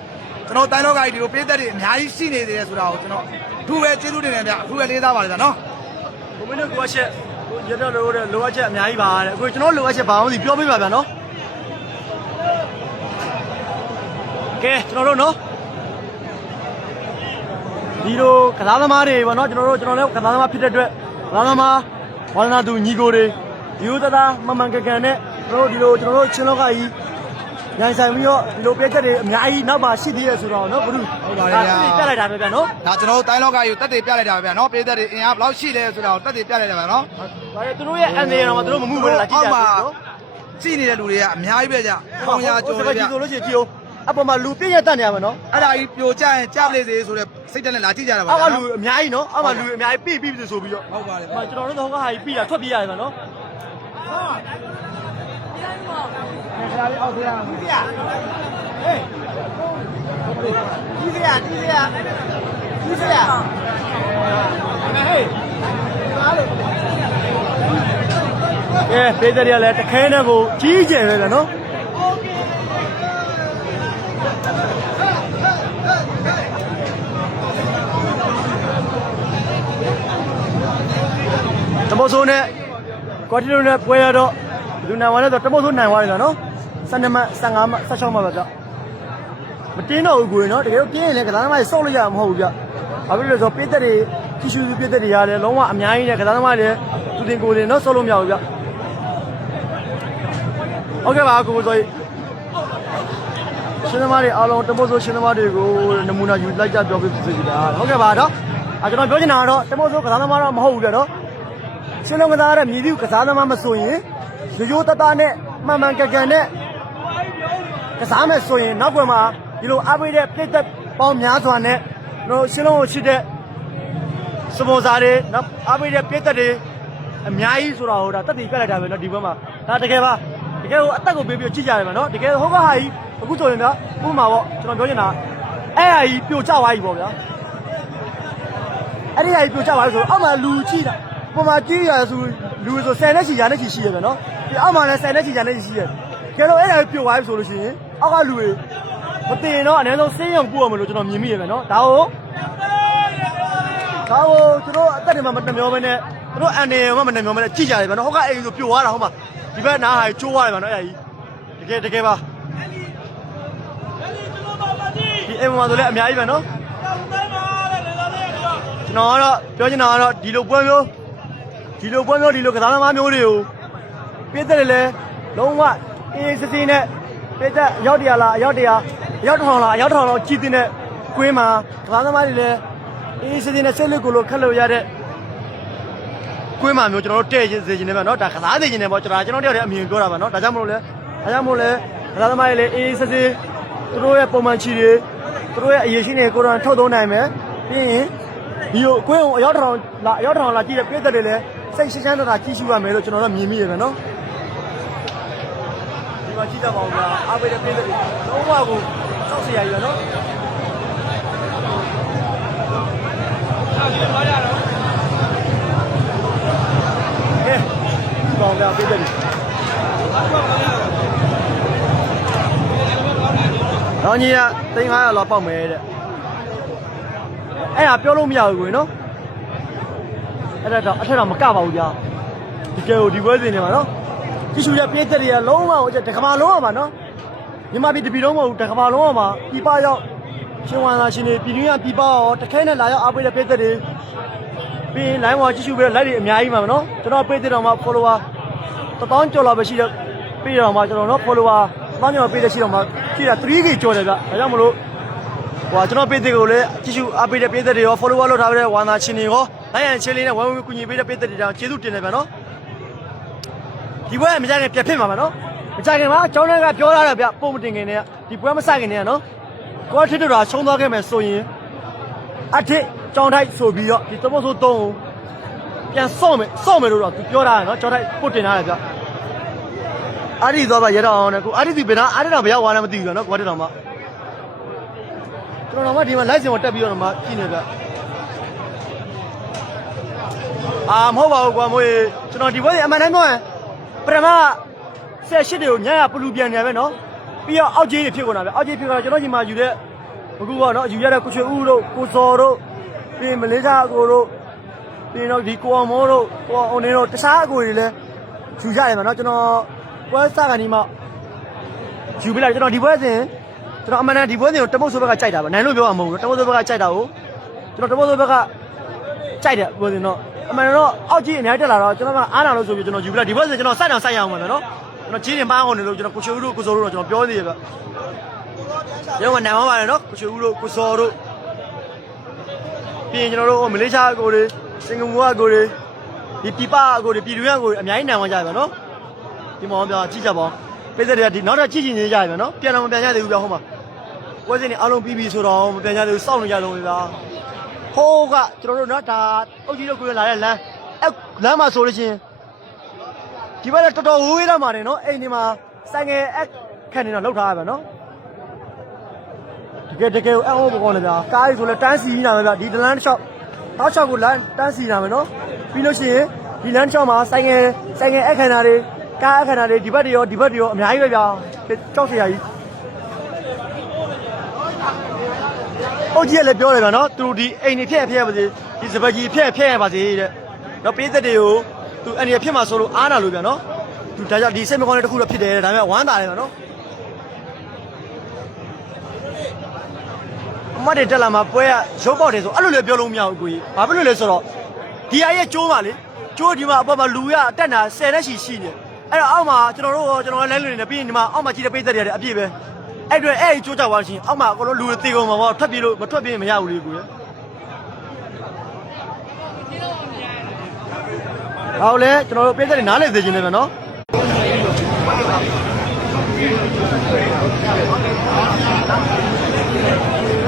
ကျွန်တော်တိုင်းလောကကြီးဒီလိုပေးသက်တွေအများကြီးရှိနေသေးတယ်ဆိုတာကိုကျွန်တော်အထူးပဲကျေးဇူးတင်တယ်ဗျာအထူးပဲလေးစားပါတယ်ဗျာနော်ကိုမင်းတို့ကိုအချက်ရတော့လိုအပ်ချက်အများကြီးပါတဲ့အခုကျွန်တော်လိုအပ်ချက်ဘာမှမသိပြောပေးပါဗျာနော်ကဲကျွန်တော်တို့နော်ဒီလိုကစားသမားတွေပေါ့နော်ကျွန်တော်လည်းကစားသမားဖြစ်တဲ့အတွက်ကစားသမားဝါသနာသူညီကိုတွေဒီလိုသားမမှန်ကန်ကန်နဲ့ကျွန်တော်တို့ချင်းလောကကြီးညံဆိုင်ပြီးတော့ဒီလိုပြည့်ချက်တွေအများကြီးနောက်ပါရှိသေးရဆိုတော့နော်ဘုရုဟုတ်ပါတယ်ဗျာပြလိုက်တာပဲဗျာနော်ဒါကျွန်တော်တို့တိုင်းလောကကြီးကိုတက်တည်ပြလိုက်တာပဲဗျာနော်ပြည့်သက်တွေအင်အားဘယ်လောက်ရှိလဲဆိုတာကိုတက်တည်ပြလိုက်တာဗျာနော်ဒါပေမဲ့သူတို့ရဲ့အနေရောသူတို့မမှုပဲလားကြည့်ကြနော်ကြည့်နေတဲ့လူတွေကအများကြီးပဲကြာ100ကျော်တယ်ဗျာဆိုလို့ရှိရင်ကြည့်အောင်အပေါ်မှာလူပြည့်ရတတ်နေရမှာနော်အဲ့ဒါကြီးပြိုကျရင်ကြပလေစေဆိုတဲ့စိတ်တက်နဲ့လာကြည့်ကြတာပါအောက်ကလူအများကြီးနော်အောက်မှာလူအများကြီးပြီးဆိုပြီးတော့ဟုတ်ပါတယ်ကျွန်တော်တို့တော့ဟာကြီးပြီးတာထွက်ပြေးရတယ်နော်ခါလေးအောက်သေးရအောင်ကြီးပြဟေးကြီးစရာဟေးအားလို့ပေးတယ်ရလဲတခဲနဲ့ကိုကြီးကျယ်ပဲဗျာနော်တမိုးဆိုးနဲ့ကွာတီလိုနဲ့ပွဲရတော့လူနိုင်သွားတယ်ဆိုတမိုးဆိုးနိုင်သွားတယ်ဆိုနော်12မှတ်15မှတ်16မှတ်ပါဗျမတင်းတော့ဘူးကိုနော်တကယ်တော့ပြင်းရင်လည်းကစားသမားကြီးစော့လို့ရမှာမဟုတ်ဘူးဗျ ဘာဖြစ်လို့လဲဆိုပိတ်သက်တွေကြီးစုပိတ်သက်တွေရတယ်လုံးဝအများကြီးနဲ့ကစားသမားတွေသူတင်ကိုယ်တင်တော့ဆော့လို့မရဘူးဗျဟုတ်ကဲ့ပါကိုဆိုရှင်းသမားတွေအားလုံးတမို့ဆိုရှင်းသမားတွေကိုနမူနာယူလိုက်ကြပြောပြစီစီတာဟုတ်ကဲ့ပါတော့ကျွန်တော်ပြောချင်တာကတော့တမို့ဆိုကစားသမားတော့မဟုတ်ဘူးဗျနော်ရှင်းလုံးကစားရတဲ့မြည်သူကစားသမားမဆိုရင်ရိုးရိုးတသားနဲ့မှန်မှန်ကန်ကန်နဲ့ကစားမယ်ဆိုရင်နောက်ွယ်မှာဒီလိုအားပေးတဲ့ပြည့်သက်ပေါင်းများစွာနဲ့ကျွန်တော်ရှင်းလုံးကိုရှိတဲ့စပွန်ဆာတွေနောက်အားပေးတဲ့ပြည့်သက်တွေအများကြီးဆိုတာဟိုဒါတက်တည်ပြလိုက်တာပဲเนาะဒီဘက်မှာဒါတကယ်ပါတကယ်ကိုအသက်ကိုပေးပြီးကြည့်ကြရတယ်ဗျနော်တကယ်ဟုတ်ကဟာကြီးအခုဆိုရင်ဗျာဥပမာပေါ့ကျွန်တော်ပြောချင်တာအဲ့ဟာကြီးပြိုကျသွားပြီပေါ့ဗျာအဲ့ဒီဟာကြီးပြိုကျသွားပြီဆိုအောက်မှာလူကြည့်တာပုံမှာကြည့်ရဆိုလူဆို10နဲ့ချီရာနဲ့ချီရှိရဗျနော်ဒီအောက်မှာလည်း10နဲ့ချီရာနဲ့ချီရှိရကဲတော့အဲ့ဒါကြီးပြိုသွားပြီဆိုလို့ရှိရင်အောက်ကလူတွေမတင်တော့အနည်းဆုံးဆေးရုံပို့ရမလို့ကျွန်တော်မြင်မိရဗျနော်ဒါကိုသူတို့အသက်တွေမှာမနှမျောပဲနဲ့သူတို့အန်နေရောမနှမျောပဲနဲ့ကြည့်ကြတယ်ဗျနော်ဟုတ်ကအဲ့ဒီဆိုပြိုသွားတာဟုတ်မှာဒီဘက်နားဟာကျိုးသွားတယ်ဗျနော်အဲ့ဒါကြီးတကယ်ပါဒီအိမ်မှာဆိုလည်းအများကြီးပဲနော်ကျွန်တော်ကတော့ပြောချင်တာကတော့ဒီလိုပွဲမျိုးဒီလိုကစားသမားမျိုးတွေကိုပြည့်တဲ့လေလုံးဝအေးစစ်စစ်နဲ့ပြည့်တဲ့ရောက်100လားရောက်1000လားရောက်1000လောက်ကြည့်တဲ့ကွင်းမှာကစားသမားတွေလည်းအေးစစ်စစ်နဲ့ဆက်လက်ကိုလို့ခက်လို့ရတဲ့ကွင်းမှာမျိုးကျွန်တော်တို့တဲ့စေချင်တယ်ဗျနော်ဒါကစားစေချင်တယ်ပေါ့ကျွန်တော်တယောက်တည်းအမြင်ပြောတာပါနော်ဒါကြောင့်မလို့လဲကစားသမားတွေလည်းအေးစစ်စစ်သူတို့ရဲ့ပုံမှန်ချီတွေသူတို့ရဲ့အရေးရှိတွေကိုတော့ထုတ်သုံးနိုင်မယ်ပြီးရင်ဒီကိုအကွင်းကိုအရောက်ထောင်လာကြည့်တဲ့ပြည်သက်တွေလည်းစိတ်ရှင်းရှင်းသာကြည့်ရှုရမယ်လို့ကျွန်တော်တို့မြင်မိရတယ်နော်ဒီမှာကြည့်တတ်ပါဦးဗျာအားပေးတဲ့ပြည်သက်တွေလုံးဝကိုစောက်စရာကြီးပဲနော်ကဲပေါင်းဗျာပြည်သက်တွေတော့ညီက3500လောက်ပေါက်မယ်တဲ့အဲ့ဒါပြောလို့မရဘူးကွယ်နော်အဲ့ဒါတော့အထက်တော့မကပါဘူးကြာဒီကဲကိုဒီပွဲစဉ်နေမှာနော်ကြည့်ရှုရပြည့်သက်တွေကလုံးဝဟိုတကမာလုံးအောင်ပါနော်မြန်မာပြည်တပြည်လုံးမဟုတ်ဘူးတကမာလုံးအောင်ပါပြပရောက်ရှင်ဝန်သာရှင်တွေပြည်တွင်းကပြပရောတခဲနဲ့လာရောက်အားပေးတဲ့ပြည့်သက်တွေပြီး line ပေါ်ကြည့်ရှုပြီးတော့ like တွေအများကြီးပါမယ်နော်ကျွန်တော်ပြည့်သက်တော်မှာ follower 1000ကျော်လောက်ပဲရှိတဲ့ပြည့်တော်မှာကျွန်တော်နော် follower 1000ကျော်ပြည့်တဲ့ရှိတော်မှာကြည့်တာ 3k ကျော်တယ်ဗျဒါကြောင့်မလို့ဟိုကျွန်တော်ပေးတဲ့ကိုလည်းကြည့်ရှုအားပေးတဲ့ပေးတဲ့တွေရော follower လုပ်ထားတဲ့ဝါနာချင်းတွေရောလိုက်ရန်ချင်းလေးနဲ့ဝမ်းဝမ်းကူညီပေးတဲ့ပေးတဲ့တွေတောင်ကျေးဇူးတင်တယ်ဗျနော်ဒီပွဲမကြခင်ပြတ်ဖြစ်မှာပါနော်မကြခင်မှာကျောင်းထဲကပြောထားတယ်ဗျပုံမတင်ခင်နဲ့ဒီပွဲမစခင်နဲ့နော်ကိုထစ်တို့တာရှုံးသွားခဲ့မယ်ဆိုရင်အထစ်ကျောင်းထိုက်ဆိုပြီးတော့ဒီသမုတ်ဆို3ကိုပြန်စော့မယ်လို့တော့သူပြောထားတယ်နော်ကျောင်းထိုက်ပုတ်တင်ထားတယ်ဗျအာရီသွားပါရတော့အောင်နဲ့ကိုအာရီသူဘယ်နာအာရီတော့ဘယ်ရောက်သွားလဲမသိဘူးဗျနော်ကိုထစ်တော်မှာကျွန်တော်တို့ဒီမှာ live စင်ကိုတက်ပြီးတော့မှကြည့်နေကြမဟုတ်ပါဘူးကွာမိုးကျွန်တော်ဒီဘက်အမှန်တမ်းပြောရင်ပထမ18တွေကိုညရပလူပြန်နေပဲနော်ပြီးတော့အောက်ကြီးတွေဖြစ်ကုန်တာပဲအောက်ကြီးဖြစ်တော့ကျွန်တော်ဒီမှာယူတဲ့အခုကနော်ယူရတဲ့ကိုချွေဦးတို့ကိုစော်တို့ပြီးမလေးရှားအကိုတို့ပြီးတော့ဒီကိုအောင်မိုးတို့ကိုအောင်နေတို့တခြားအကိုတွေလည်းယူရတယ်မှာနော်ကျွန်တော်ပွဲစားကနေမှယူပြလိုက်ကျွန်တော်ဒီပွဲစဉ်ကျွန်တော်အမှန်တမ်းဒီပွဲစဉ်ကိုတမုတ်ဆိုဘက်ကကြိုက်တာပါနိုင်လို့ပြောမှာမဟုတ်ဘူးတမုတ်ဆိုဘက်ကကြိုက်တာကိုကျွန်တော်တမုတ်ဆိုဘက်ကကြိုက်တယ်ပွဲစဉ်တော့အမှန်တော့အောက်ကြီးအများကြီးတက်လာတော့ကျွန်တော်ကအားနာလို့ဆိုပြီးကျွန်တော်ယူပြလိုက်ဒီပွဲစဉ်ကျွန်တော်စိုက်ရအောင်ပါမယ်နော်ကျွန်တော်ကြီးတင်ပါအောင်နေလို့ကျွန်တော်ကိုချိုဦးတို့ကိုစော်တို့တော့ကျွန်တော်ပြောသေးရပြရုံးကနိုင်အောင်ပါတယ်နော်ကိုချိုဦးတို့ကိုစော်တို့ပြီးရင်ကျွန်တော်တို့မလေးရှားအကိုတွေစင်ကာပူအကိုတွေဒီပြပအကိုတွေပြည်တွင်းအကိုတွေအများကြီးနိုင်အောင်ကြရပါနော်ဒီမောင်ပြောကြည့်ကြပါဦးပေးတဲ့ဒီနောက်တော့ကြည့်နေကြရပါနော်ပြန်တော့မပြန်ကြသေးဘူးဗျဟိုမှာပွဲစဉ်တွေအားလုံးပြီးပြီဆိုတော့မပြန်ကြသေးဘူးစောင့်နေကြလုံးပဲဗျာဟိုးကကျွန်တော်တို့နော်ဒါအုတ်ကြီးတို့ကိုလာတဲ့လမ်းလမ်းမှာဆိုလို့ချင်းဒီဘက်တော်တော်ဝေးတော့မှာနေနော်အိမ်ဒီမှာဆိုင်ငယ်ခံနေတော့လောက်ထားရပါနော်တကယ်အဟောပေါ်ကောင်းတယ်ဗျာကားကြီးဆိုလဲတန်းစီနေတာပဲဗျာဒီလမ်းတစ်လျှောက်တောက်လျှောက်ကိုလမ်းတန်းစီနေတာပဲနော်ပြီးလို့ရှိရင်ဒီလမ်းတစ်လျှောက်မှာဆိုင်ငယ်အခမ်းအနားတွေကားအခမ်းအနားတွေဒီဘက်တွေရောအများကြီးပဲဗျာကြောက်စရာကြီးအုတ်ကြီးကလည်းပြောတယ်ဗျာနော်သူတို့ဒီအိမ်တွေဖျက်ပါစေဒီစပက်ကြီးဖျက်ရပါစေတဲ့တော့ပေးသက်တွေကိုသူအန်ရဖြစ်မှာဆိုလို့အားနာလို့ဗျာနော်သူဒါကြောင့်ဒီစိတ်မကောင်းတဲ့တစ်ခုတော့ဖြစ်တယ်ဒါပေမဲ့ဝမ်းသာတယ်ဗျာနော် အမတ်တွေတက်လာမှာပွဲကရုပ်ပေါက်တယ်ဆိုအဲ့လိုလည်းပြောလို့မရဘူးကိုကြီးဘာဖြစ်လို့လဲဆိုတော့ဒီအရဲ့ကျိုးပါလေကျိုးဒီမှာအပေါ်မှာလူရအတက်တာ10တက်ရှိနေအဲ့တော့အောက်မှာကျွန်တော်တို့လဲလွင်နေပြီးရင်ဒီမှာအောက်မှာကြီးတဲ့ပိတ်သက်တွေအပြည့်ပဲအဲ့အတွက်အဲ့ကျိုးကြသွားရှင်အောက်မှာအကုန်လုံးလူတွေတေကုန်မှာပေါ့ထွက်ပြေးလို့မထွက်ပြေးမရဘူးလေကိုကြီးဟောလေကျွန်တော်တို့ပိတ်သက်တွေနားလေစေချင်တယ်ဗျနော်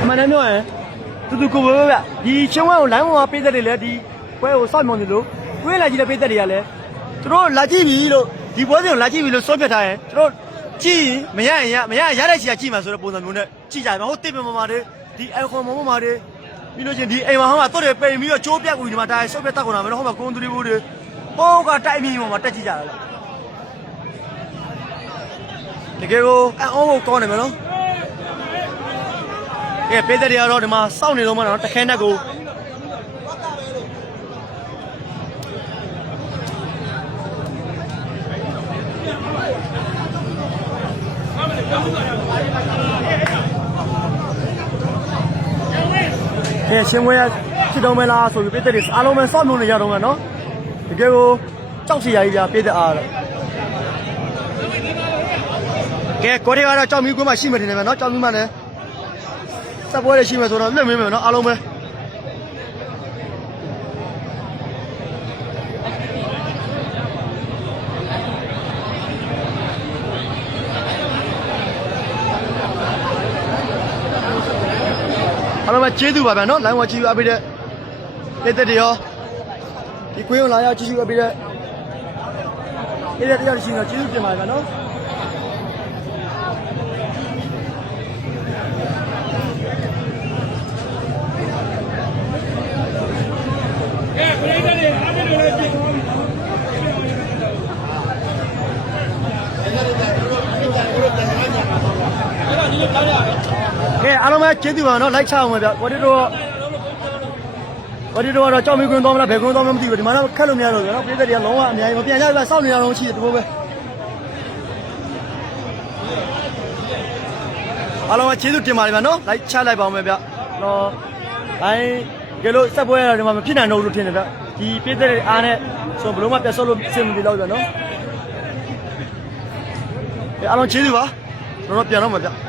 မနက်မျိုးရင်တူကိုပဲဗျဒီချင်းဝဲကိုလိုင်းဝါပေးသက်တွေလည်းဒီပွဲကိုစောင့်မျှော်နေလို့တွေးလာကြည့်တဲ့ပေးသက်တွေကလည်းသူတို့လာကြည့်ပြီလို့ဒီပွဲစဉ်ကိုလာကြည့်ပြီလို့စိုးပြတ်ထားရင်သူတို့ကြည့်မရရင်မရရတဲ့ချီကကြည့်မှာဆိုတဲ့ပုံစံမျိုးနဲ့ကြည့်ကြတယ်ဟုတ်တိပင်မာတွေဒီအခွန်မမာတွေပြီးလို့ချင်းဒီအိမ်မှာဟောမှာတော့တွေပိန်ပြီးတော့ကျိုးပြက်ကူဒီမှာဒါစိုးပြတ်တက်ကုန်တာပဲဟောမှာကွန်ထရီဘူးတွေပိုးကတိုက်ပြီးမှာတက်ကြည့်ကြတယ်တကယ်ကိုအောင်းကိုကောင်းနေမယ်နော်ကဲပေးတဲ့တွေကတော့ဒီမှာစောင့်နေတော့မှတော့တခဲနဲ့ကိုကဲရှင်ဝဲဖြစ်တော့မလားဆိုပြီးပေးတဲ့တွေအားလုံးပဲစောင့်နေကြတော့မယ်နော်တကယ်ကိုကြောက်စီရကြီးပြပေးတဲ့အားတော့ကဲကိုတွေကတော့ကြောက်မီကွင်းမှာရှိမှတင်နေမယ်နော်ကြောက်မီမှလည်းစပွဲရရှိမယ်ဆိုတော့လွတ်မင်းမယ်နော်အားလုံးပဲအားလုံးပဲကျေးဇူးပါဗျာနော်လိုင်းဝကြည့်ရပြီးတဲ့တဲ့တွေရောဒီကွင်းကိုလာရောက်ကြည့်ရပြီးတဲ့တရားရှိနေကျေးဇူးတင်ပါတယ်ဗျာနော်ကဲအားလုံးပဲကျေးဇူးပါနော်လိုက်ချအောင်ပဲဗျဝတီတို့ကတော့ကြောက်မီကွင်းသွားမလားဘယ်ကွင်းသွားမလဲမသိဘူးဒီမှာတော့ခက်လို့မရတော့ဘူးနော်ပြည်သက်တွေကလုံးဝအများကြီးမပြန်ကြဘူးစောင့်နေရအောင်ရှိတယ်ဒီလိုပဲအားလုံးပဲကျေးဇူးတင်ပါတယ်ဗျနော်လိုက်ချလိုက်ပါအောင်ပဲဗျနော်ကဲလို့စက်ပွဲရဒီမှာမဖြစ်နိုင်တော့ဘူးလို့ထင်တယ်ဗျဒီပြည်သက်တွေအားနဲ့ဆိုဘလုံးမပြတ်စောလို့စင်မပြီးတော့ဗျနော်အားလုံးကျေးဇူးပါကျွန်တော်ပြန်တော့မှာဗျ